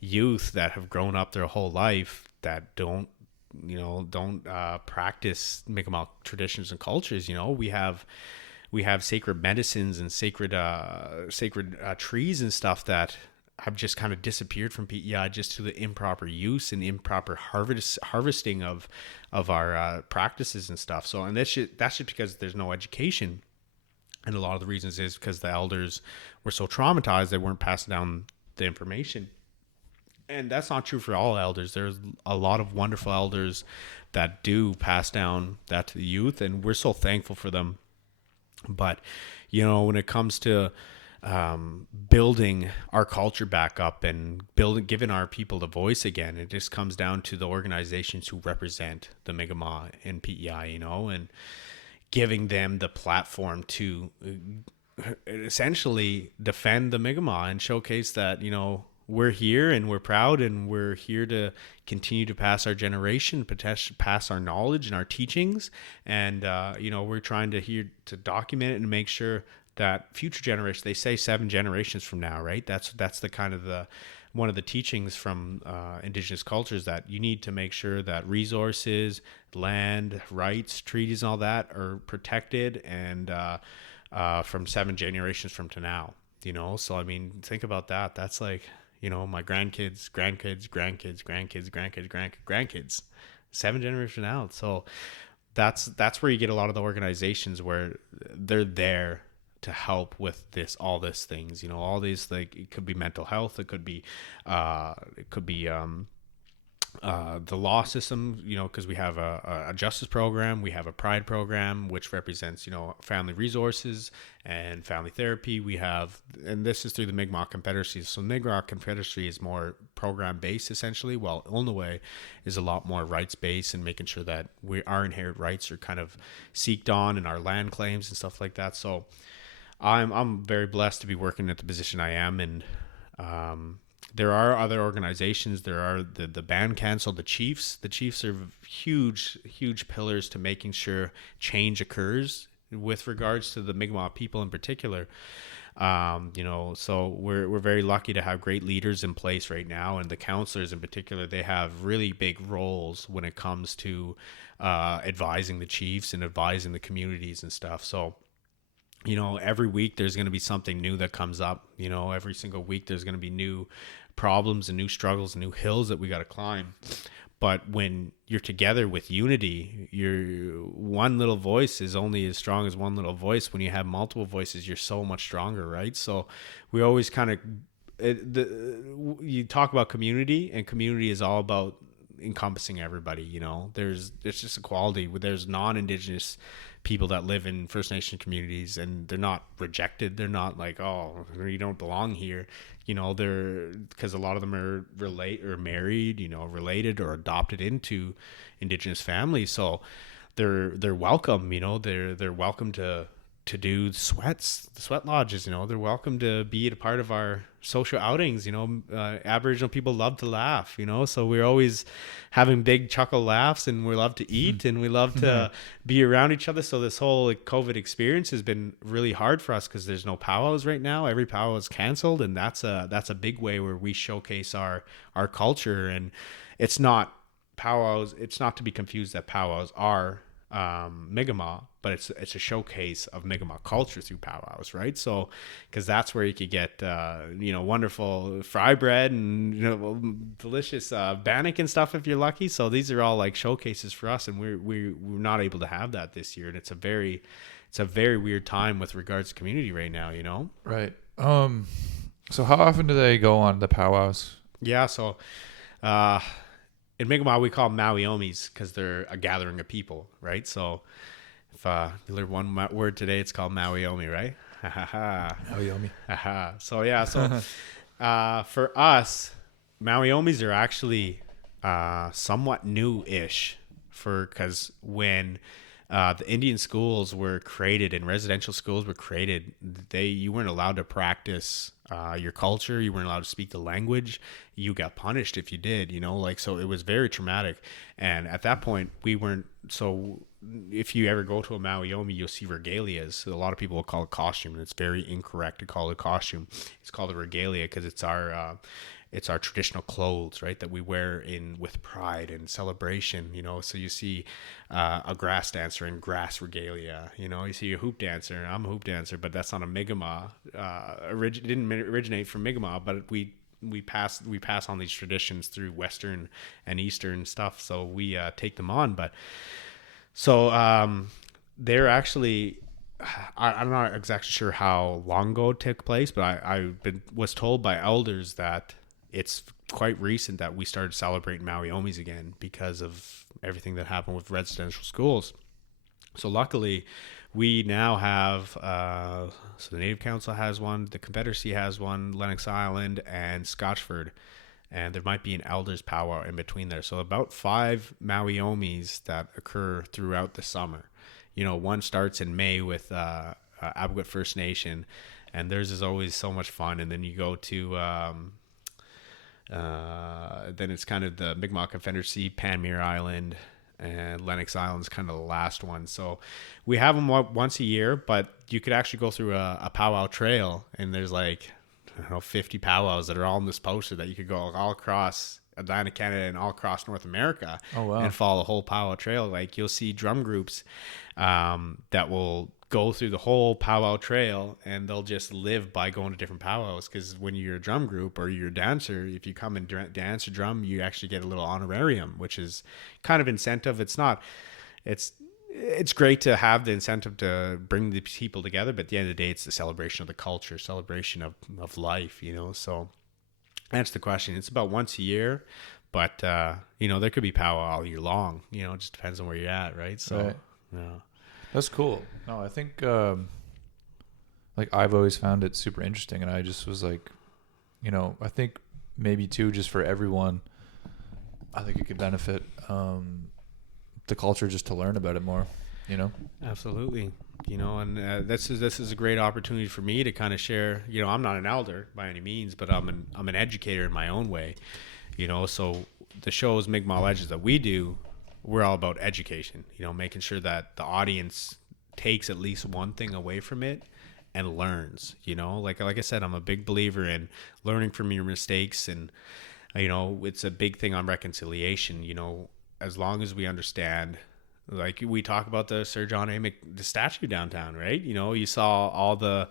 youth that have grown up their whole life that don't practice Mi'kmaq traditions and cultures. You know, we have sacred medicines and sacred trees and stuff that have just kind of disappeared from PEI just to the improper use and improper harvesting of our practices and stuff. So, and that's just because there's no education. And a lot of the reasons is because the elders were so traumatized they weren't passing down the information. And that's not true for all elders. There's a lot of wonderful elders that do pass down that to the youth, and we're so thankful for them. But, you know, when it comes to building our culture back up and giving our people the voice again, it just comes down to the organizations who represent the Mi'kmaq in PEI, you know, and giving them the platform to essentially defend the Mi'kmaq and showcase that, you know, we're here and we're proud and we're here to continue to pass our generation, pass our knowledge and our teachings. And, you know, we're trying to document it and make sure that future generations, they say 7 generations from now, right? That's the kind of one of the teachings from Indigenous cultures, that you need to make sure that resources, land, rights, treaties, and all that are protected, and from 7 generations from to now, you know? So, I mean, think about that. That's like, you know, my grandkids, 7 generations from now. So that's where you get a lot of the organizations where they're there to help with all these things, you know, all these, like, it could be mental health, it could be the law system, you know, because we have a justice program, we have a pride program, which represents, you know, family resources and family therapy. We have, and this is through the Mi'kmaq Confederacy. So Mi'kmaq Confederacy is more program based essentially, while L'nuey is a lot more rights based and making sure that our inherent rights are kind of seeked on, and our land claims and stuff like that. So I'm very blessed to be working at the position I am, and there are other organizations. There are the band council, the chiefs. The chiefs are huge pillars to making sure change occurs with regards to the Mi'kmaq people in particular. You know, so we're very lucky to have great leaders in place right now, and the counselors in particular, they have really big roles when it comes to advising the chiefs and advising the communities and stuff. So, you know, every week there's going to be something new that comes up. You know, every single week there's going to be new problems and new struggles and new hills that we got to climb. But when you're together with unity, your one little voice is only as strong as one little voice. When you have multiple voices, you're so much stronger, right? So we always kind of, you talk about community, and community is all about encompassing everybody. You know, there's just equality. There's non-indigenous people that live in First Nation communities, and they're not rejected. They're not like, oh, you don't belong here. You know, they're, because a lot of them are married, you know, related or adopted into indigenous families. So they're welcome. You know, they're welcome to do the sweat lodges. You know, they're welcome to be a part of our social outings. You know, Aboriginal people love to laugh, you know, so we're always having big chuckle laughs, and we love to eat, and we love to be around each other. So this whole like COVID experience has been really hard for us because there's no powwows right now. Every powwow is canceled, and that's a big way where we showcase our culture. And it's not powwows, it's not to be confused that powwows are Mi'kmaq, but it's a showcase of Mi'kmaq culture through powwows, right? So, because that's where you could get you know, wonderful fry bread and, you know, delicious bannock and stuff if you're lucky. So these are all like showcases for us, and we're not able to have that this year, and it's a very weird time with regards to community right now, you know? Right. So how often do they go on the powwows? Yeah. So, in Mi'kmaq, we call them Mawiomis because they're a gathering of people, right? So if you learn one word today, it's called Mawiomi, right? Mawiomi. So yeah, so for us, Mawiomis are actually somewhat new-ish, because when the Indian schools were created and residential schools were created, you weren't allowed to practice your culture. You weren't allowed to speak the language. You got punished if you did, you know, like, so it was very traumatic. And at that point we weren't, so if you ever go to a Mawiomi, you'll see regalias. So a lot of people will call it costume, and it's very incorrect to call it costume. It's called a regalia because it's our traditional clothes, right, that we wear with pride and celebration, you know. So you see a grass dancer in grass regalia, you know. You see a hoop dancer. I'm a hoop dancer, but that's not a Mi'kmaq. Didn't originate from Mi'kmaq, but we pass on these traditions through Western and Eastern stuff. So we take them on. But so they're actually, I'm not exactly sure how long ago it took place, but I was told by elders that it's quite recent that we started celebrating Mawiomis again because of everything that happened with residential schools. So luckily, we now have, so the Native Council has one, the Confederacy has one, Lennox Island and Scotchford, and there might be an elders powwow in between there. So about 5 Mawiomis that occur throughout the summer. You know, one starts in May with Aboriginal First Nation, and theirs is always so much fun. And then you go to then it's kind of the Mi'kmaq Confederacy, Panmure Island, and Lennox Island is kind of the last one. So we have them once a year, but you could actually go through a powwow trail, and there's like, I don't know, 50 powwows that are all on this poster that you could go all across Atlantic Canada and all across North America. Oh, wow. And follow the whole powwow trail. Like, you'll see drum groups that will go through the whole powwow trail, and they'll just live by going to different powwows. Because when you're a drum group or you're a dancer, if you come and dance or drum, you actually get a little honorarium, which is kind of incentive. It's great to have the incentive to bring the people together, but at the end of the day, it's the celebration of the culture, celebration of life, you know. So that's the question. It's about once a year, but you know, there could be powwow all year long, you know. It just depends on where you're at, right? So right. Yeah. That's cool. No, I think like I've always found it super interesting, and I just was like, you know, I think maybe too, just for everyone, I think it could benefit the culture just to learn about it more, you know. Absolutely. You know, and this is a great opportunity for me to kind of share. You know, I'm not an elder by any means, but I'm an educator in my own way, you know. So the shows Mi'kmaq Legends that we do, we're all about education, you know, making sure that the audience takes at least one thing away from it and learns, you know. Like I said, I'm a big believer in learning from your mistakes, and, you know, it's a big thing on reconciliation, you know, as long as we understand, like we talk about the Sir John A. the statue downtown, right? You know, you saw all the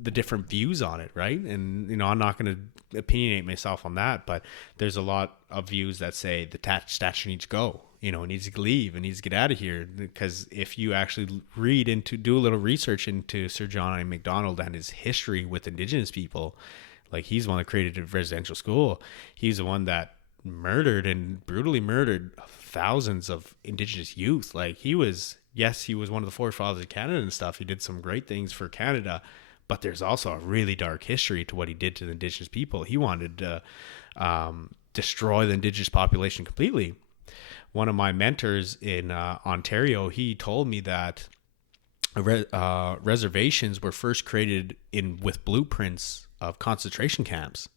different views on it, right? And, you know, I'm not going to opinionate myself on that, but there's a lot of views that say the statue needs to go, you know, it needs to leave, it needs to get out of here. Because if you actually do a little research into Sir John A. Macdonald and his history with Indigenous people, like, he's the one that created a residential school. He's the one that murdered and brutally murdered thousands of indigenous youth. Like he was one of the forefathers of Canada and stuff. He did some great things for Canada, but there's also a really dark history to what he did to the indigenous people. He wanted to destroy the indigenous population completely. One of my mentors in Ontario, he told me that reservations were first created with blueprints of concentration camps.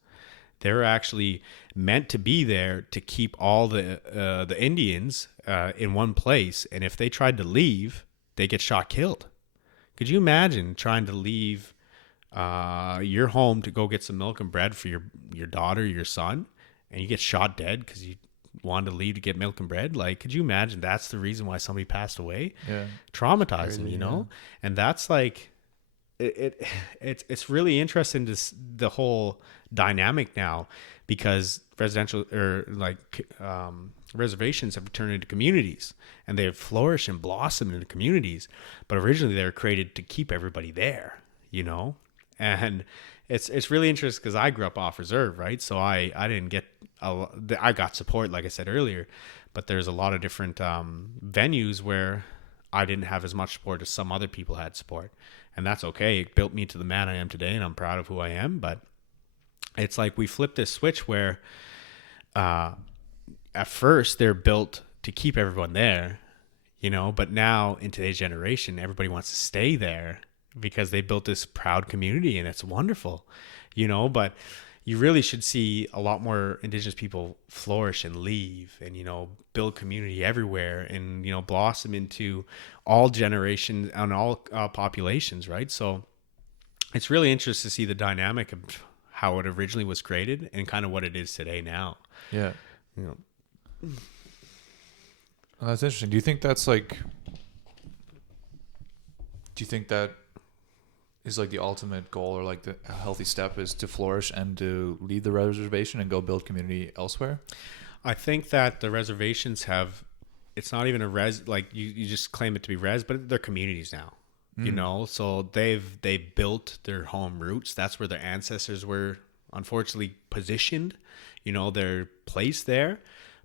They're actually meant to be there to keep all the Indians in one place, and if they tried to leave, they get shot killed. Could you imagine trying to leave your home to go get some milk and bread for your daughter, your son, and you get shot dead because you wanted to leave to get milk and bread? Like, could you imagine that's the reason why somebody passed away? Yeah, Traumatizing, you know. And that's like it's really interesting to the whole dynamic now, because reservations have turned into communities, and they have flourished and blossomed into communities. But originally they were created to keep everybody there, you know. And it's really interesting because I grew up off reserve, right? So I didn't get I got support, like I said earlier, but there's a lot of different venues where I didn't have as much support as some other people had support, and that's okay. It built me to the man I am today, and I'm proud of who I am. But it's like we flipped this switch where at first they're built to keep everyone there, you know, but now in today's generation, everybody wants to stay there because they built this proud community, and it's wonderful, you know. But you really should see a lot more indigenous people flourish and leave and, you know, build community everywhere and, you know, blossom into all generations and all populations, right? So it's really interesting to see the dynamic of how it originally was created and kind of what it is today now. Yeah. You know. Well, that's interesting. Do you think that is like the ultimate goal, or like the healthy step is to flourish and to leave the reservation and go build community elsewhere? I think that the reservations it's not even a like you just claim it to be res, but they're communities now, you know? So they've built their home roots. That's where their ancestors were unfortunately positioned, you know, they're placed there.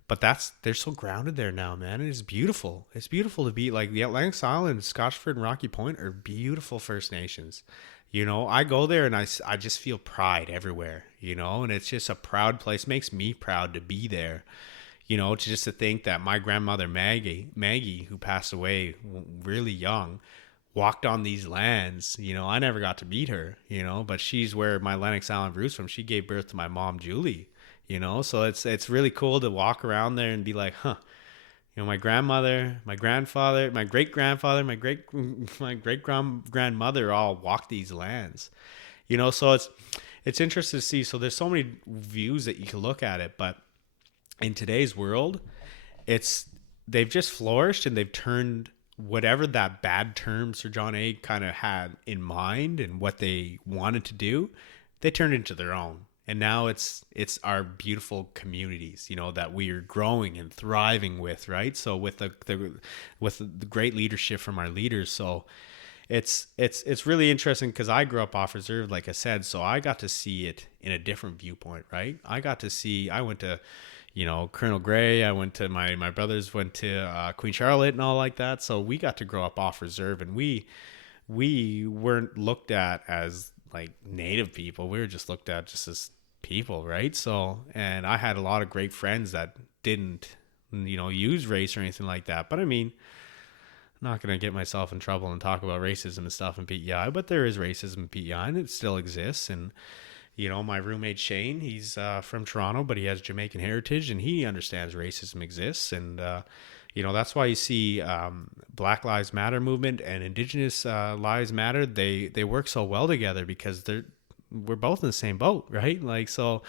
But they're so grounded there now, man. It is beautiful. It's beautiful to be like the Atlantic Island, Scotchford, and Rocky Point are beautiful First Nations. You know, I go there and I just feel pride everywhere, you know, and it's just a proud place. Makes me proud to be there, you know, just to think that my grandmother Maggie, who passed away really young, walked on these lands. You know, I never got to meet her, you know, but she's where my Atlantic Island roots from. She gave birth to my mom, Julie. You know, so it's really cool to walk around there and be like, huh, you know, my grandmother, my grandfather, my great grandfather, my great grandmother all walked these lands, you know. So it's interesting to see. So there's so many views that you can look at it, but in today's world, they've just flourished and they've turned whatever that bad term Sir John A. kind of had in mind and what they wanted to do, they turned into their own. And now it's our beautiful communities, you know, that we are growing and thriving with, right? So with the great leadership from our leaders, so it's really interesting because I grew up off reserve, like I said, so I got to see it in a different viewpoint, right? I went to, you know, Colonel Gray. I went to my brothers went to Queen Charlotte and all like that. So we got to grow up off reserve, and we weren't looked at as like native people. We were just looked at just as people, right? So, and I had a lot of great friends that didn't, you know, use race or anything like that. But I mean, I'm not going to get myself in trouble and talk about racism and stuff in PEI, but there is racism in PEI and it still exists. And, you know, my roommate Shane, he's from Toronto, but he has Jamaican heritage and he understands racism exists. And, you know, that's why you see Black Lives Matter movement and Indigenous Lives Matter. They work so well together because we're both in the same boat, right? Like, so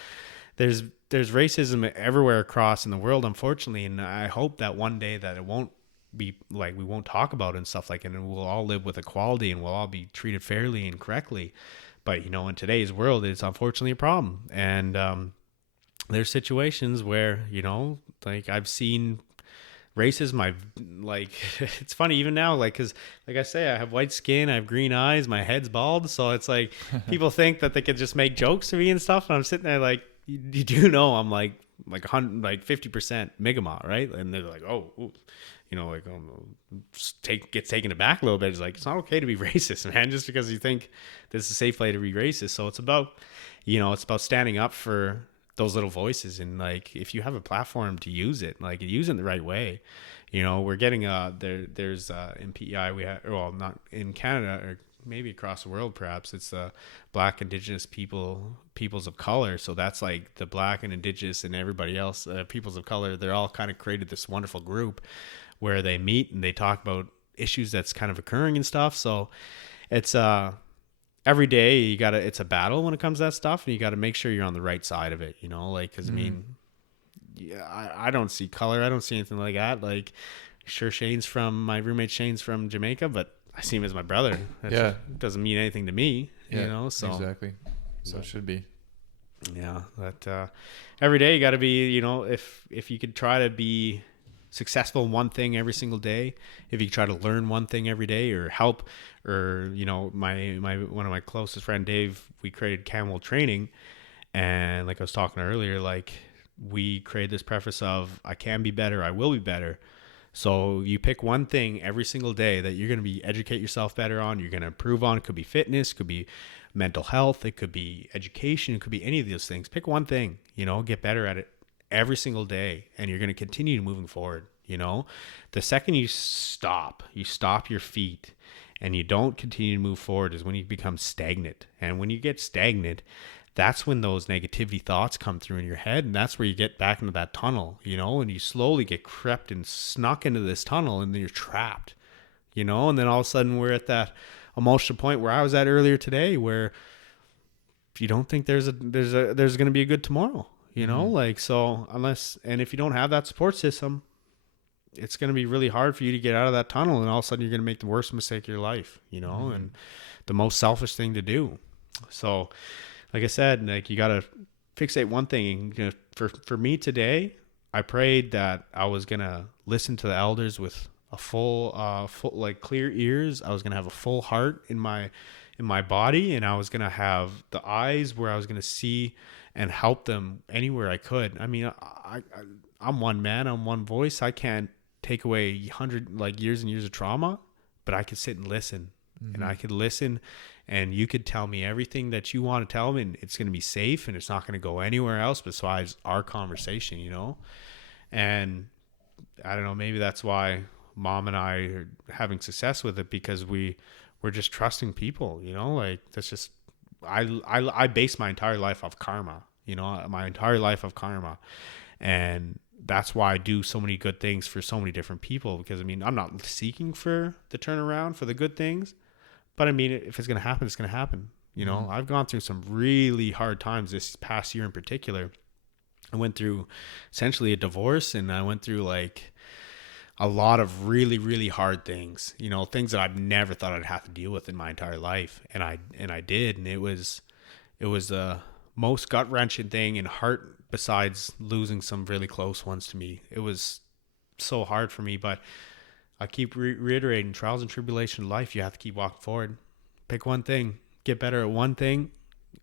there's racism everywhere across in the world, unfortunately. And I hope that one day that it won't be like, we won't talk about it and stuff like it, and we'll all live with equality and we'll all be treated fairly and correctly. But, you know, in today's world, it's unfortunately a problem. And there's situations where, you know, like I've seen racism. It's funny even now, like, because like I say, I have white skin, I have green eyes, my head's bald, so it's like people think that they could just make jokes to me and stuff, and I'm sitting there like, you do know I'm like like 100, like 50% Mi'kmaq, right? And they're like, oh, ooh, you know, like gets taken aback a little bit. It's like, it's not okay to be racist, man, just because you think this is a safe way to be racist. So it's about, it's about standing up for those little voices, and like if you have a platform to use it, like use it in the right way. We're getting there's in PEI we have, well, not in Canada or maybe across the world, perhaps it's the Black, Indigenous peoples of color. So that's like the Black and Indigenous and everybody else, peoples of color. They're all kind of created this wonderful group where they meet and they talk about issues that's kind of occurring and stuff. So it's every day it's a battle when it comes to that stuff, and you got to make sure you're on the right side of it. Like, because I mean, yeah, I don't see color, I don't see anything like that. Like, sure, my roommate Shane's from Jamaica, but I see him as my brother. That doesn't mean anything to me. So exactly. So it should be. Yeah, but every day you got to be, if you could try to be successful in one thing every single day, if you try to learn one thing every day or help, or my one of my closest friend Dave, we created CANWILL training, and like I was talking earlier, like we created this preface of I can be better, I will be better. So you pick one thing every single day that you're going to be educate yourself better on, you're going to improve on. It could be fitness, could be mental health, it could be education, it could be any of those things. Pick one thing, get better at it every single day, and you're going to continue moving forward. The second you stop your feet and you don't continue to move forward is when you become stagnant. And when you get stagnant, that's when those negativity thoughts come through in your head, and that's where you get back into that tunnel, and you slowly get crept and snuck into this tunnel, and then you're trapped, and then all of a sudden we're at that emotional point where I was at earlier today, where if you don't think there's going to be a good tomorrow, like, so if you don't have that support system, it's going to be really hard for you to get out of that tunnel, and all of a sudden you're going to make the worst mistake of your life, and the most selfish thing to do. So like I said, like you got to fixate one thing. For me today, I prayed that I was going to listen to the elders with a full like clear ears. I was going to have a full heart in my body, and I was going to have the eyes where I was going to see and help them anywhere I could. I mean, I'm one man, I'm one voice. I can't take away 100 like years and years of trauma, but I could sit and listen, and I could listen, and you could tell me everything that you want to tell me, and it's going to be safe, and it's not going to go anywhere else besides our conversation, And I don't know, maybe that's why Mom and I are having success with it, because we're just trusting people, like that's just, I base my entire life off karma, and that's why I do so many good things for so many different people, because I mean, I'm not seeking for the turnaround for the good things, but I mean, if it's going to happen, it's going to happen. I've gone through some really hard times this past year in particular. I went through essentially a divorce, and I went through like a lot of really, really hard things, things that I've never thought I'd have to deal with in my entire life. And I did. And it was the most gut wrenching thing in heart, besides losing some really close ones to me. It was so hard for me, but I keep reiterating, trials and tribulation in life, you have to keep walking forward. Pick one thing, get better at one thing,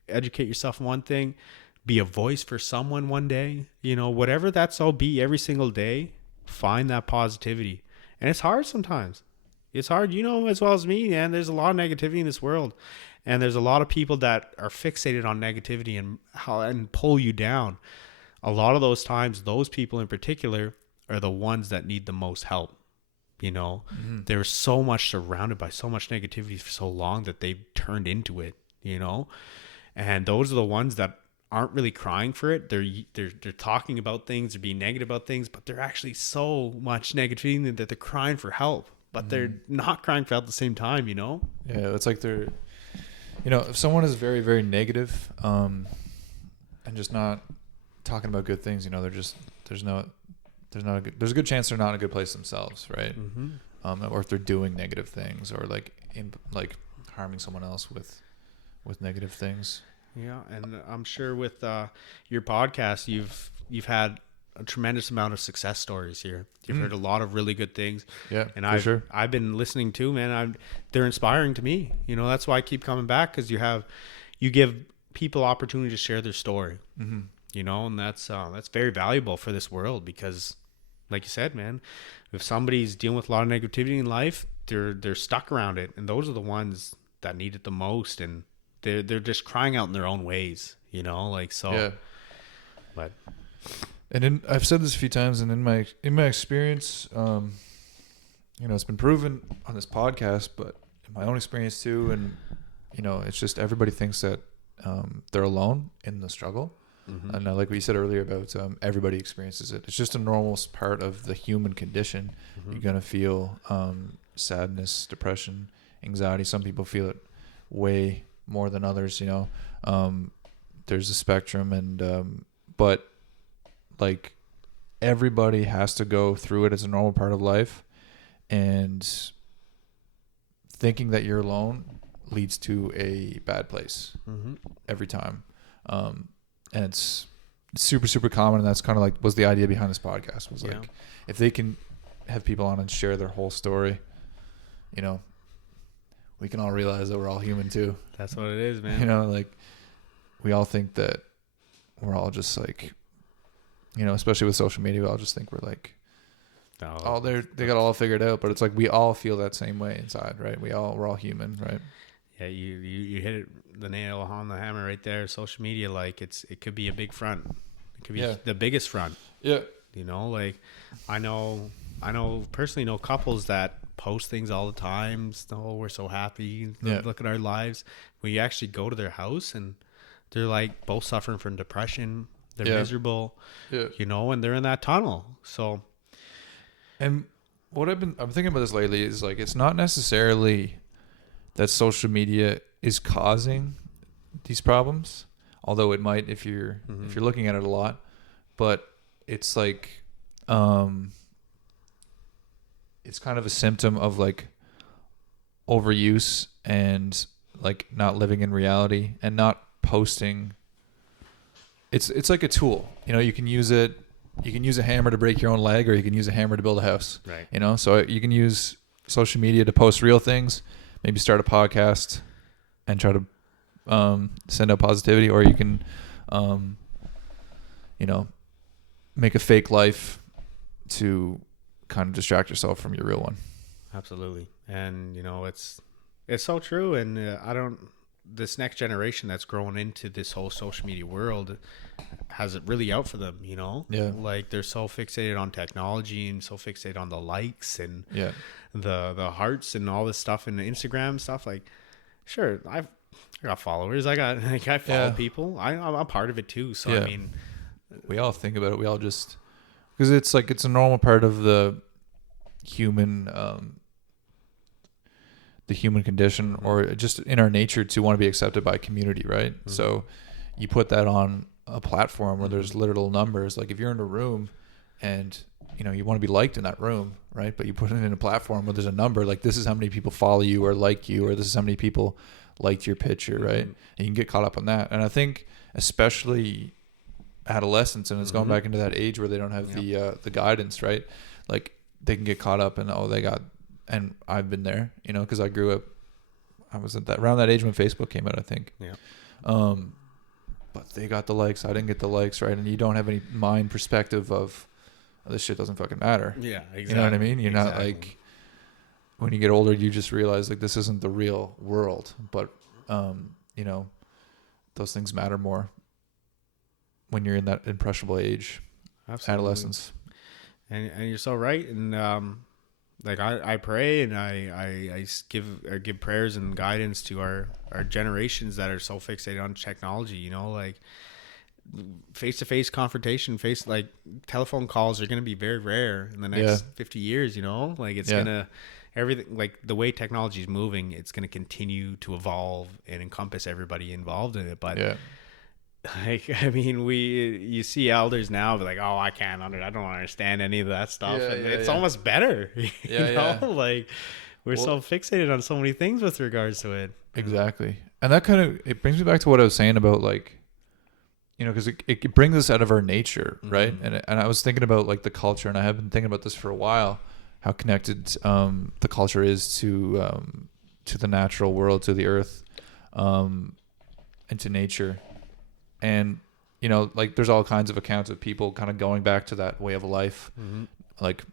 educate yourself in one thing, be a voice for someone one day, whatever that's all be every single day, find that positivity. And it's hard sometimes. It's hard, as well as me, man. There's a lot of negativity in this world, and there's a lot of people that are fixated on negativity and pull you down. A lot of those times, those people in particular are the ones that need the most help. They're so much surrounded by so much negativity for so long that they've turned into it, and those are the ones that aren't really crying for it. They're talking about things, they're being negative about things, but they're actually so much negativity that they're crying for help, but they're not crying for help at the same time. Yeah, it's like they're, if someone is very, very negative, and just not talking about good things, there's a good chance they're not in a good place themselves, right? Or if they're doing negative things, or like harming someone else with negative things. Yeah, and I'm sure with your podcast, you've had a tremendous amount of success stories here. You've heard a lot of really good things. Yeah, and I've been listening too, man. They're inspiring to me. That's why I keep coming back, because you give people opportunity to share their story. you know, and that's very valuable for this world because, like you said, man, if somebody's dealing with a lot of negativity in life, they're stuck around it, and those are the ones that need it the most, and they're just crying out in their own ways, you know, like so. Yeah. But I've said this a few times, and in my experience, you know, it's been proven on this podcast, but in my own experience too, and you know, it's just everybody thinks that they're alone in the struggle. mm-hmm. And like what you said earlier about everybody experiences it. It's just a normal part of the human condition. Mm-hmm. You're gonna feel sadness, depression, anxiety. Some people feel it way more than others. You know, there's a spectrum, and but like everybody has to go through it as a normal part of life, and thinking that you're alone leads to a bad place Mm-hmm. every time. And it's super, super common. And that's kind of like was the idea behind this podcast was like, if they can have people on and share their whole story, you know, we can all realize that we're all human too. That's what it is, man. You know, like we all think that we're all just like, you know, especially with social media, we all just think we're like, oh, they got it all figured out. But it's like we all feel that same way inside, right? We're all human, right? Yeah, you hit the nail on the hammer right there. Social media, like it could be a big front. It could be the biggest front. Yeah. You know, like I personally know couples that post things all the time. Oh, we're so happy. Look at our lives. When you actually go to their house and they're like both suffering from depression. They're miserable. Yeah. You know, and they're in that tunnel. So. And what I'm thinking about this lately is like, it's not necessarily that social media is causing these problems, although it might if you're looking at it a lot, but it's like it's kind of a symptom of like overuse and like not living in reality and not posting. It's like a tool, you know. You can use a hammer to break your own leg, or you can use a hammer to build a house, right? You know, so you can use social media to post real things. Maybe start a podcast and try to send out positivity, or you can, you know, make a fake life to kind of distract yourself from your real one. Absolutely. And, you know, it's so true. And this next generation that's growing into this whole social media world has it really out for them, you know? Yeah. Like they're so fixated on technology and so fixated on the likes and the hearts and all this stuff and the Instagram stuff. Like, sure, I got followers. I follow people. I'm a part of it too. So, I mean, we all think about it. We all just, because it's like, it's a normal part of the human condition, or just in our nature to want to be accepted by a community, right? Mm-hmm. So you put that on a platform where there's literal numbers. Like if you're in a room and you know you want to be liked in that room, right? But you put it in a platform where there's a number, like this is how many people follow you or like you, or this is how many people liked your picture, right? And you can get caught up on that. And I think especially adolescents, and it's going back into that age where they don't have the guidance, right? Like they can get caught up in and I've been there, you know, because I grew up. I was around that age when Facebook came out, I think. Yeah. But they got the likes. I didn't get the likes, right? And you don't have any mind perspective of this shit doesn't fucking matter. Yeah, exactly. You know what I mean? You're not like when you get older, you just realize like this isn't the real world. But you know, those things matter more when you're in that impressionable age, adolescence. And you're so right. And like I pray and I give prayers and guidance to our generations that are so fixated on technology, you know, like face-to-face confrontation, like telephone calls are going to be very rare in the next 50 years, you know, like it's going to, everything, like the way technology is moving, it's going to continue to evolve and encompass everybody involved in it. But like, I mean, you see elders now be like, oh, I don't understand any of that stuff. And it's almost better, you know, like we're so fixated on so many things with regards to it. Exactly. And that it brings me back to what I was saying about like, you know, because it brings us out of our nature, right? And I was thinking about like the culture, and I have been thinking about this for a while, how connected the culture is to the natural world, to the earth, and to nature. And you know, like there's all kinds of accounts of people kind of going back to that way of life, like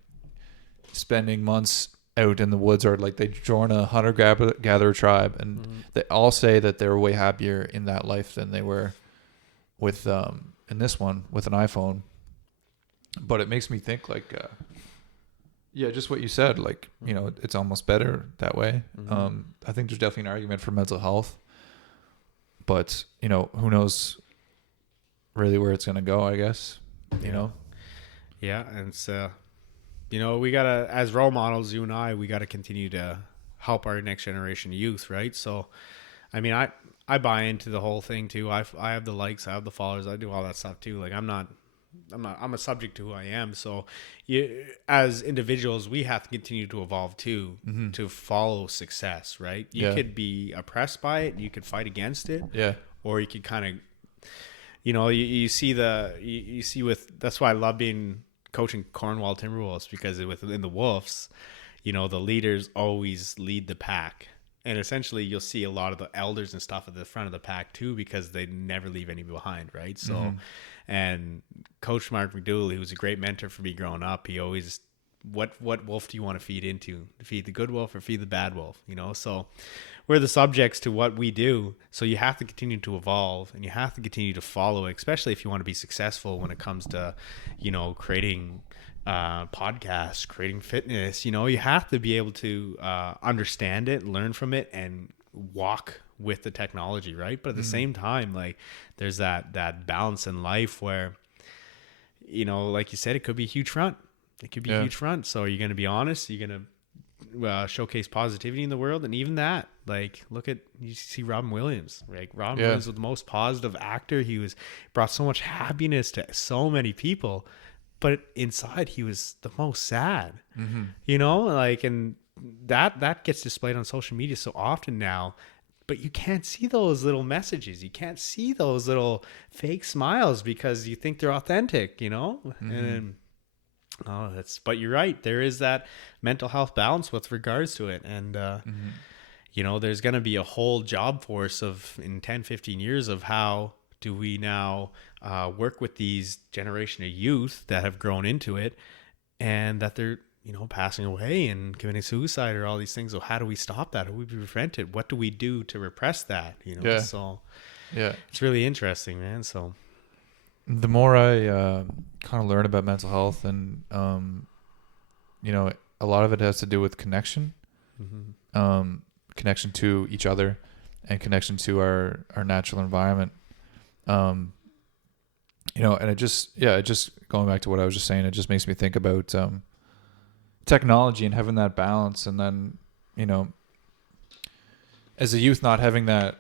spending months out in the woods, or like they join a hunter-gatherer tribe, and they all say that they're way happier in that life than they were with in this one with an iPhone. But it makes me think like yeah, just what you said, like, you know, it's almost better that way. I think there's definitely an argument for mental health, but you know, who knows really where it's going to go, I guess, you know? Yeah. And it's, you know, we got to, as role models, you and I, we got to continue to help our next generation youth, right? So, I mean, I buy into the whole thing too. I have the likes, I have the followers, I do all that stuff too. Like I'm a subject to who I am. So as individuals, we have to continue to evolve too, to follow success, right? You could be oppressed by it, you could fight against it. Yeah. Or you could kind of, you know, you see with, that's why I love coaching Cornwall Timberwolves, because within the Wolves, you know, the leaders always lead the pack. And essentially you'll see a lot of the elders and stuff at the front of the pack too, because they never leave any behind, right? So, and Coach Mark McDougall, who was a great mentor for me growing up, he always, what wolf do you want to feed into? Feed the good wolf or feed the bad wolf, you know? So we're the subjects to what we do. So you have to continue to evolve, and you have to continue to follow it, especially if you want to be successful when it comes to, you know, creating podcasts, creating fitness. You know, you have to be able to understand it, learn from it, and walk with the technology, right? But at the same time, like, there's that balance in life where, you know, like you said, it could be a huge front. It could be a huge front. So you're going to be honest. You're going to showcase positivity in the world. And even that, like, you see Robin Williams, right? Robin Williams was the most positive actor. He brought so much happiness to so many people, but inside he was the most sad, you know, like, and that gets displayed on social media so often now. But you can't see those little messages. You can't see those little fake smiles because you think they're authentic, you know? And but you're right. There is that mental health balance with regards to it. And, you know, there's going to be a whole job force in 10, 15 years of how do we now work with these generation of youth that have grown into it, and that they're, you know, passing away and committing suicide or all these things. So how do we stop that? How do we prevent it? What do we do to repress that? You know, so it's really interesting, man. So the more I kind of learn about mental health, and you know, a lot of it has to do with connection, connection to each other, and connection to our natural environment. You know, and it just going back to what I was just saying, it just makes me think about technology and having that balance. And then, you know, as a youth, not having that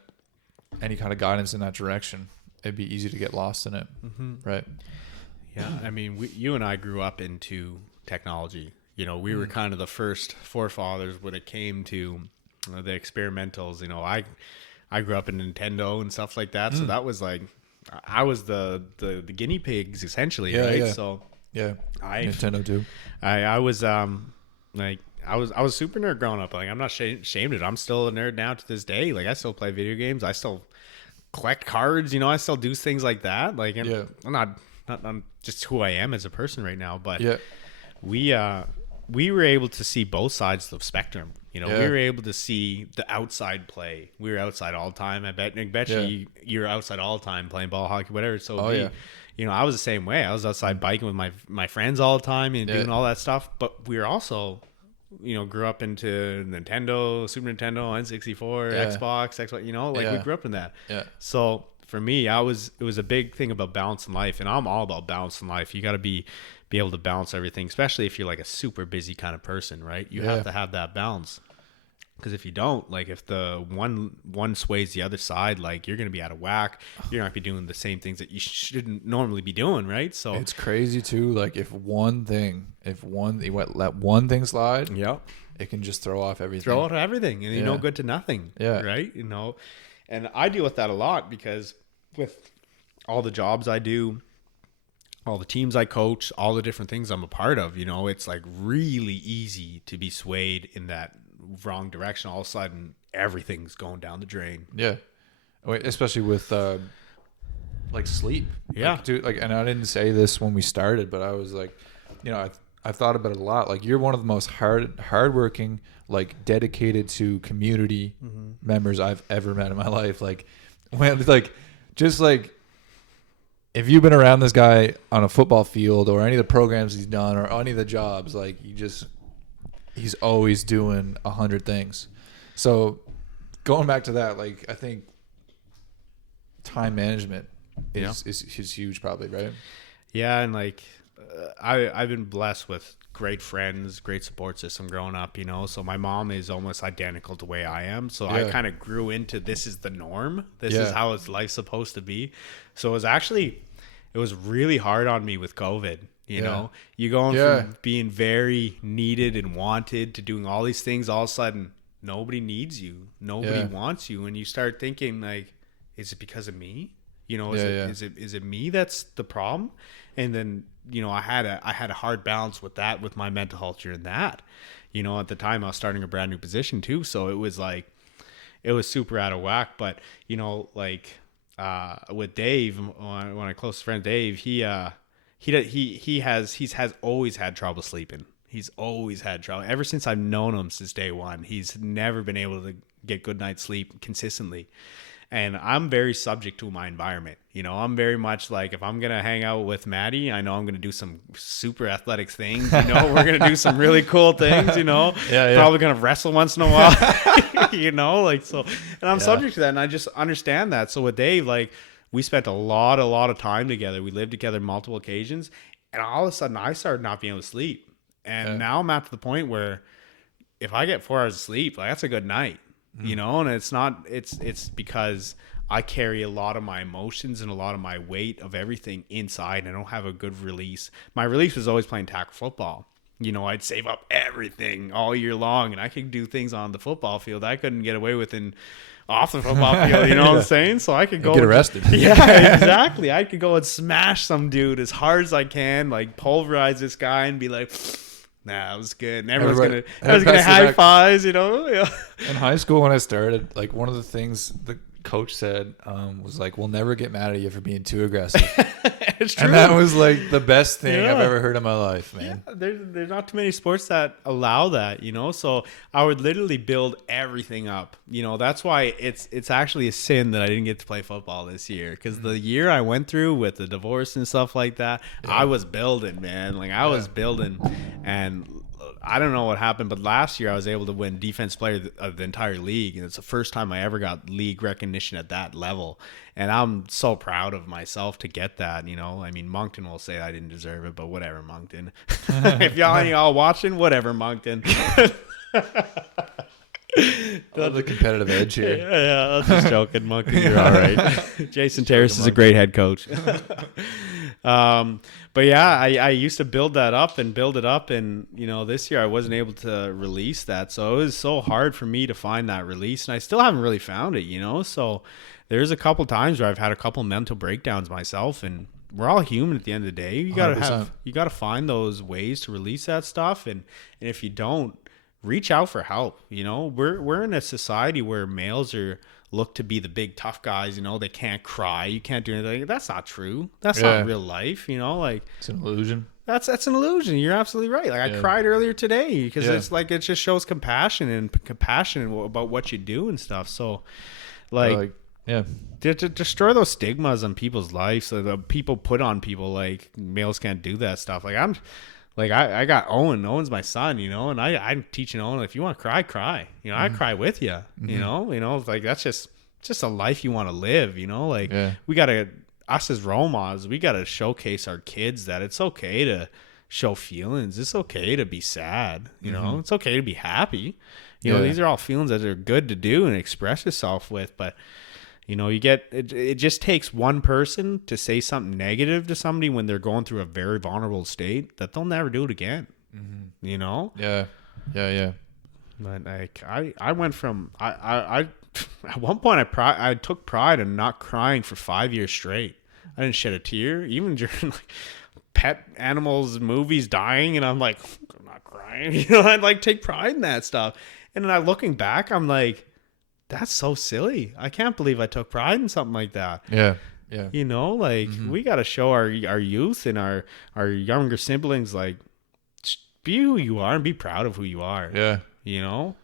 any kind of guidance in that direction, it'd be easy to get lost in it. Right. Yeah. I mean, you and I grew up into technology. You know, we were kind of the first forefathers when it came to the experimentals. You know, I grew up in Nintendo and stuff like that. So that was like, I was the guinea pigs essentially. Right. Yeah. So Nintendo too. I was like, I was super nerd growing up. Like, I'm not ashamed of it. I'm still a nerd now to this day. Like, I still play video games. I still collect cards. You know, I still do things like that. Like, I'm not just who I am as a person right now. But we were able to see both sides of the spectrum. You know, we were able to see the outside play. We were outside all the time. I bet you're outside all the time playing ball, hockey, whatever. So you know, I was the same way. I was outside biking with my friends all the time and doing all that stuff. But we were also, you know, grew up into Nintendo, Super Nintendo, N64, Xbox, you know, like we grew up in that. Yeah. So for me, it was a big thing about balance in life, and I'm all about balance in life. You got to be able to balance everything, especially if you're like a super busy kind of person, right? You have to have that balance. Because if you don't, like, if the one sways the other side, like, you're going to be out of whack. You're not going to be doing the same things that you shouldn't normally be doing, right? So it's crazy too. Like, if you let one thing slide, it can just throw off everything. And you know, good to nothing. Yeah. Right. You know, and I deal with that a lot because with all the jobs I do, all the teams I coach, all the different things I'm a part of, you know, it's like really easy to be swayed in that wrong direction. All of a sudden everything's going down the drain. Especially with like sleep. Yeah. Like, dude, like, and I didn't say this when we started, but I was like, you know, I've thought about it a lot. Like, you're one of the most hardworking, like, dedicated to community members I've ever met in my life. Like, when, like, just like, if you've been around this guy on a football field or any of the programs he's done or any of the jobs, like, he's always doing 100 things. So going back to that, like, I think time management is huge, probably, right? Yeah, and like I've been blessed with great friends, great support system growing up, you know. So my mom is almost identical to the way I am. So I kind of grew into this is the norm. This is how life's supposed to be. So it was really hard on me with COVID. You know, you going from being very needed and wanted to doing all these things. All of a sudden, nobody needs you. Nobody wants you. And you start thinking, like, is it because of me? You know, is it me that's the problem? And then, you know, I had a hard balance with that, with my mental health during that. You know, at the time I was starting a brand new position too. So it was like, it was super out of whack. But, you know, like, with Dave, one of my close friends, Dave, he has always had trouble sleeping. He's always had trouble ever since I've known him since day one. He's never been able to get good night's sleep consistently. And I'm very subject to my environment. You know, I'm very much like, if I'm going to hang out with Maddie, I know I'm going to do some super athletic things. You know, we're going to do some really cool things, you know, probably going to wrestle once in a while, you know, like, so, and I'm subject to that. And I just understand that. So with Dave, like, we spent a lot of time together. We lived together multiple occasions. And all of a sudden I started not being able to sleep. And now I'm at the point where if I get 4 hours of sleep, like, that's a good night. You know, and it's because I carry a lot of my emotions and a lot of my weight of everything inside. I don't have a good release. My release was always playing tackle football. You know, I'd save up everything all year long, and I could do things on the football field I couldn't get away with off the football field. You know what I'm saying? So I could go get arrested. Yeah, exactly. I could go and smash some dude as hard as I can, like pulverize this guy and be like, nah, it was good. And everyone's gonna high fives, you know. Yeah. In high school, when I started, like, one of the things the coach said was like, "We'll never get mad at you for being too aggressive." It's true. And that was like the best thing I've ever heard in my life, man. Yeah, there's not too many sports that allow that, you know. So I would literally build everything up. You know, that's why it's actually a sin that I didn't get to play football this year, because the year I went through with the divorce and stuff like that, I was building, man. Like, I was building, and I don't know what happened, but last year I was able to win defense player of the entire league, and it's the first time I ever got league recognition at that level. And I'm so proud of myself to get that, you know. I mean, Moncton will say I didn't deserve it, but whatever, Moncton. If y'all watching, whatever, Moncton. The competitive edge here. Yeah, I was just joking, Moncton. You're all right. Jason Terrace is a great head coach. But yeah, I used to build that up and build it up, and you know, this year I wasn't able to release that, so it was so hard for me to find that release, and I still haven't really found it, you know. So there's a couple times where I've had a couple mental breakdowns myself, and we're all human at the end of the day. You gotta find those ways to release that stuff, and if you don't, reach out for help. You know, we're in a society where males are looked to be the big tough guys. You know, they can't cry, you can't do anything. That's not true. That's not real life. You know, like, it's an illusion. That's an illusion. You're absolutely right. Like, I cried earlier today because it's like, it just shows compassion about what you do and stuff. So, like to destroy those stigmas on people's lives that people put on people, like, males can't do that stuff. Like, I got Owen. Owen's my son, you know, and I'm teaching Owen, if you want to cry. You know, I cry with you. You know, like, that's just a life you want to live. You know, like, we gotta, us as role models, we gotta showcase our kids that it's okay to show feelings. It's okay to be sad. You know, it's okay to be happy. You know, these are all feelings that are good to do and express yourself with, but. You know, it just takes one person to say something negative to somebody when they're going through a very vulnerable state that they'll never do it again. You know? Yeah. But like, I went from, I at one point I took pride in not crying for 5 years straight. I didn't shed a tear, even during, like, pet animals movies dying, and I'm like, I'm not crying. You know, I'd like take pride in that stuff. And then looking back, I'm like, that's so silly. I can't believe I took pride in something like that. Yeah. Yeah. You know, like we got to show our youth and our younger siblings, like, be who you are and be proud of who you are. Yeah. You know?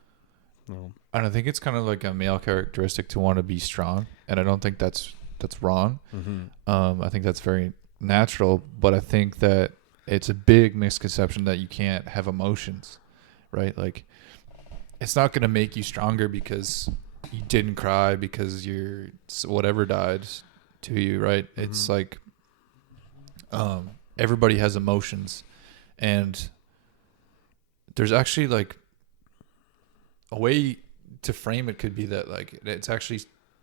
Well, And I think it's kind of like a male characteristic to want to be strong. And I don't think that's wrong. I think that's very natural. But I think that it's a big misconception that you can't have emotions, right? Like, it's not going to make you stronger because you didn't cry because your whatever died to you, right? It's like everybody has emotions, and there's actually like a way to frame it could be that like it's actually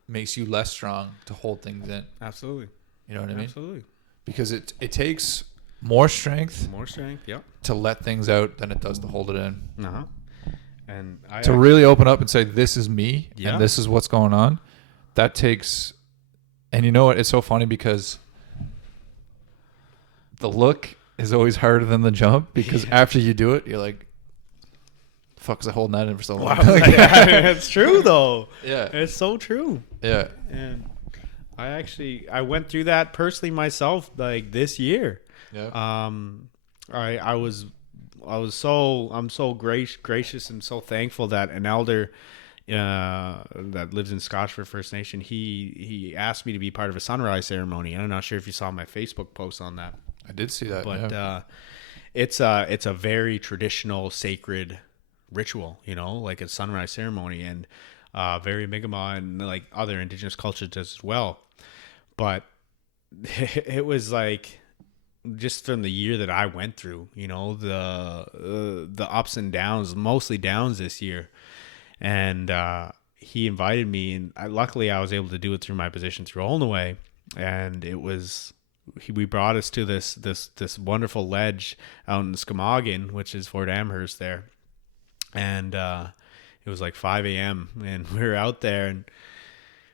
makes you less strong to hold things in. absolutely. You know what I mean? Absolutely. Because it takes more strength Yep. to let things out than it does to hold it in. Uh-huh. And To really open up and say, this is me Yeah. and this is what's going on. That takes, and you know what? It's so funny because the look is always harder than the jump, because after you do it, you're like, fuck, was I holding that in for so long? It's true though. Yeah. It's so true. Yeah. And I went through that personally myself, like this year. Yeah. I'm so gracious and so thankful that an elder that lives in Scotchford First Nation, he asked me to be part of a sunrise ceremony. I'm not sure if you saw my Facebook post on that. I did see that. But it's a very traditional, sacred ritual, you know, like a sunrise ceremony, and very Mi'kmaq and like other indigenous cultures as well. But it was like, just from the year that I went through, you know, the ups and downs, mostly downs this year. And he invited me, and luckily I was able to do it through my position through L'nuey. And we brought us to this wonderful ledge out in Skamagan, which is Fort Amherst there. And it was like 5 a.m. and we were out there, and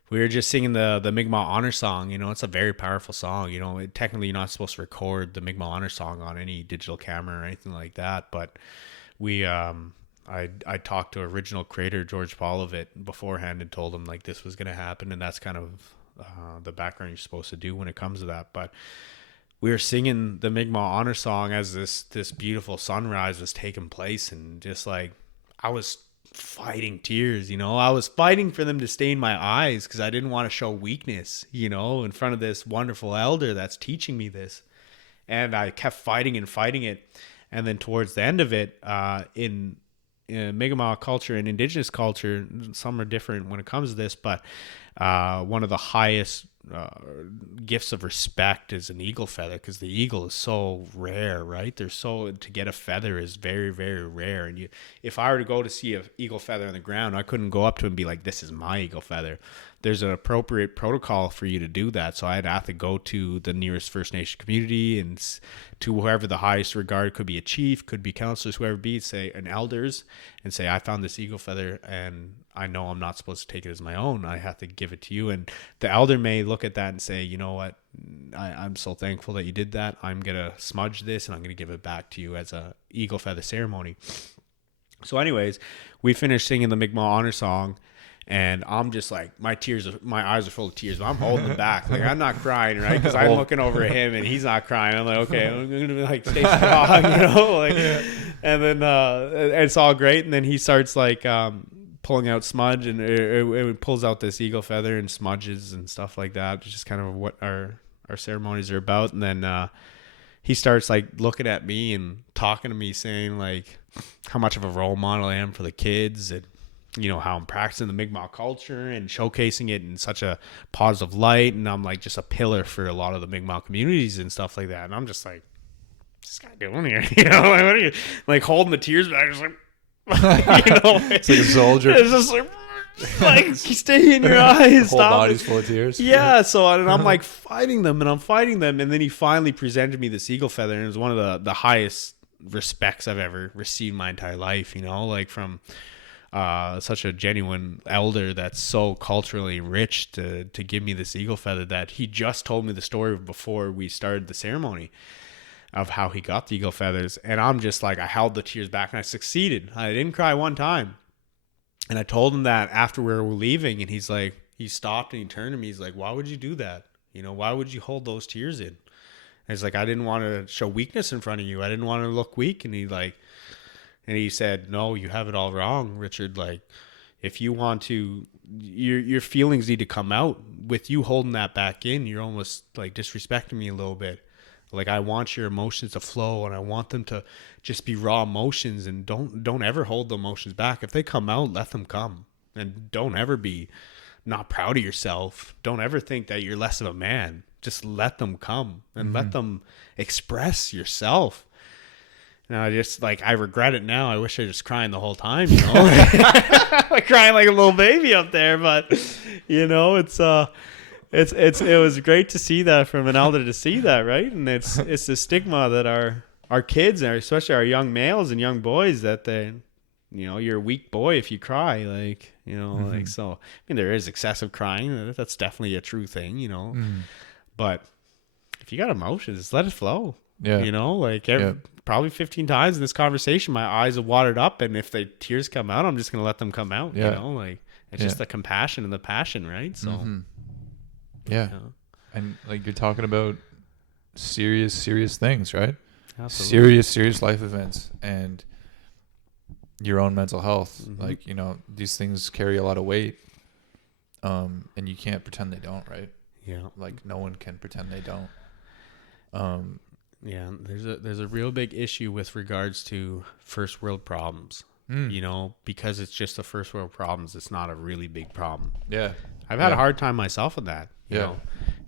we were just singing the Mi'kmaq honor song. You know, it's a very powerful song. You know, technically you're not supposed to record the Mi'kmaq honor song on any digital camera or anything like that. But I talked to original creator George Paul of it beforehand and told him like this was going to happen, and that's kind of the background you're supposed to do when it comes to that. But we were singing the Mi'kmaq honor song as this beautiful sunrise was taking place, and just like I was fighting tears, you know. I was fighting for them to stain my eyes because I didn't want to show weakness, you know, in front of this wonderful elder that's teaching me this. And I kept fighting and fighting it. And then towards the end of it, in Mi'kmaq culture and indigenous culture, some are different when it comes to this, but one of the highest gifts of respect is an eagle feather, because the eagle is so rare, right? To get a feather is very, very rare. And if I were to go to see an eagle feather on the ground, I couldn't go up to it and be like, this is my eagle feather. There's an appropriate protocol for you to do that. So I'd have to go to the nearest First Nation community and to whoever the highest regard, could be a chief, could be counselors, whoever it be, say an elders, and say, I found this eagle feather and I know I'm not supposed to take it as my own. I have to give it to you. And the elder may look at that and say, you know what, I'm so thankful that you did that. I'm going to smudge this and I'm going to give it back to you as a eagle feather ceremony. So anyways, we finished singing the Mi'kmaq honor song, and I'm just like, my eyes are full of tears, but I'm holding them back. Like, I'm not crying, right? Because I'm looking over at him and he's not crying. I'm like, okay, I'm going to like stay strong, you know? Like, and then it's all great. And then he starts like pulling out smudge, and it pulls out this eagle feather and smudges and stuff like that. It's just kind of what our ceremonies are about. And then he starts like looking at me and talking to me, saying like how much of a role model I am for the kids, and you know how I'm practicing the Mi'kmaq culture and showcasing it in such a positive light, and I'm like just a pillar for a lot of the Mi'kmaq communities and stuff like that. And I'm just like, what's this guy doing here? You know, like, what are you, like, holding the tears back, just like, you know, it's like a soldier. It's just like stay in your eyes. The whole body's full of tears. Yeah. So and I'm like fighting them, and then he finally presented me this eagle feather, and it was one of the highest respects I've ever received in my entire life. You know, like from such a genuine elder that's so culturally rich to give me this eagle feather, that he just told me the story before we started the ceremony of how he got the eagle feathers. And I'm just like, I held the tears back, and I succeeded. I didn't cry one time. And I told him that after we were leaving, and he's like, he stopped and he turned to me. He's like, why would you do that? You know, why would you hold those tears in? And it's like, I didn't want to show weakness in front of you. I didn't want to look weak. And he said, no, you have it all wrong, Richard. Like, if you want to, your feelings need to come out. With you holding that back in, you're almost like disrespecting me a little bit. Like, I want your emotions to flow, and I want them to just be raw emotions, and don't ever hold the emotions back. If they come out, let them come. And don't ever be not proud of yourself. Don't ever think that you're less of a man. Just let them come and let them express yourself. And I just, like, I regret it now. I wish I was just crying the whole time, you know, like crying like a little baby up there. But, you know, it was great to see that from an elder to see that, right? And it's the stigma that our kids, and especially our young males and young boys, that they, you know, you're a weak boy if you cry, like, you know, like, so, I mean, there is excessive crying. That's definitely a true thing, you know, but if you got emotions, let it flow. Yeah. You know, like probably 15 times in this conversation, my eyes have watered up, and if the tears come out, I'm just going to let them come out, you know, like, it's just the compassion and the passion, right? So, yeah. And like, you're talking about serious things, right? Absolutely. Serious life events and your own mental health. Like, you know, these things carry a lot of weight, and you can't pretend they don't, right? Yeah. Like, no one can pretend they don't. Yeah, there's a real big issue with regards to first world problems. You know, because it's just the first world problems, it's not a really big problem. Yeah. I've had a hard time myself with that. You Yeah. know,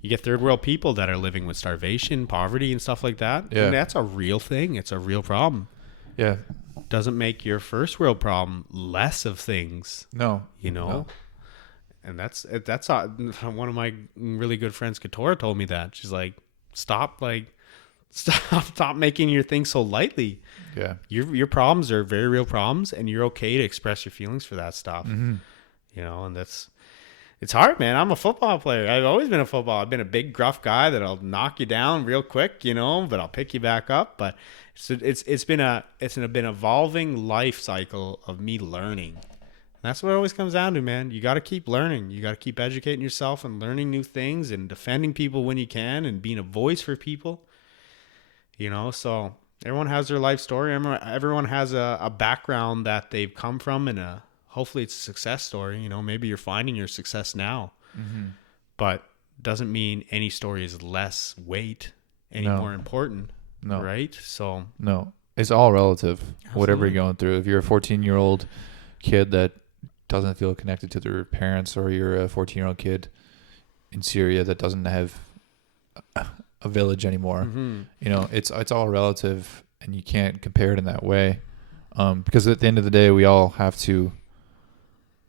you get third world people that are living with starvation, poverty, and stuff like that. Yeah. And that's a real thing. It's a real problem. Yeah. Doesn't make your first world problem less of things. No. You know? No. And that's one of my really good friends, Katora, told me that. She's like, stop making your things so lightly. Yeah. Your problems are very real problems, and you're okay to express your feelings for that stuff. You know, and it's hard, man. I'm a football player. I've always been a football. I've been a big gruff guy that'll knock you down real quick, you know, but I'll pick you back up. But it's been an evolving life cycle of me learning. And that's what it always comes down to, man. You got to keep learning. You got to keep educating yourself and learning new things and defending people when you can and being a voice for people. You know, so everyone has their life story. Everyone has a background that they've come from, and hopefully it's a success story. You know, maybe you're finding your success now, but doesn't mean any story is less weight, any more important. No. Right? So no, it's all relative. Absolutely. Whatever you're going through. If you're a 14-year-old kid that doesn't feel connected to their parents, or you're a 14-year-old kid in Syria that doesn't have a village anymore, you know, it's all relative, and you can't compare it in that way, because at the end of the day, we all have to,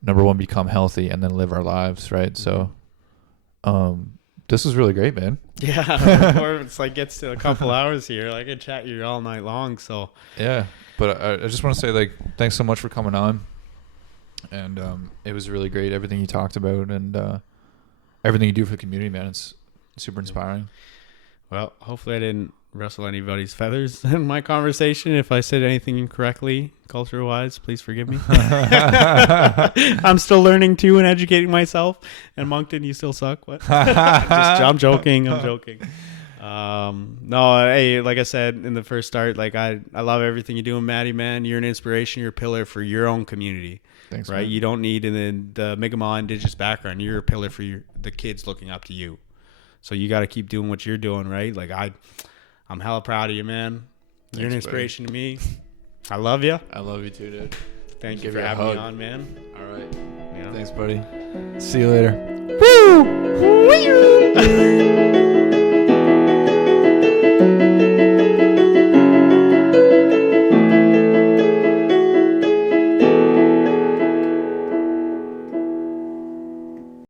number one, become healthy and then live our lives, right? So this was really great, man. Yeah. Before it's like gets to a couple hours here, I could chat you all night long. So yeah, but I just want to say, like, thanks so much for coming on, and it was really great, everything you talked about, and everything you do for the community, man. It's super inspiring. Well, hopefully I didn't rustle anybody's feathers in my conversation. If I said anything incorrectly, culture-wise, please forgive me. I'm still learning too and educating myself. And Moncton, you still suck. What? I'm joking. No, hey, like I said in the first start, like I love everything you're doing, Matty, man. You're an inspiration. You're a pillar for your own community. Thanks, right? Man. You don't need the Mi'kmaq indigenous background. You're a pillar for the kids looking up to you. So you got to keep doing what you're doing, right? Like I'm hella proud of you, man. You're an inspiration to me. I love you. I love you too, dude. Thank you for having me on, man. All right. Yeah. Thanks, buddy. See you later. Woo!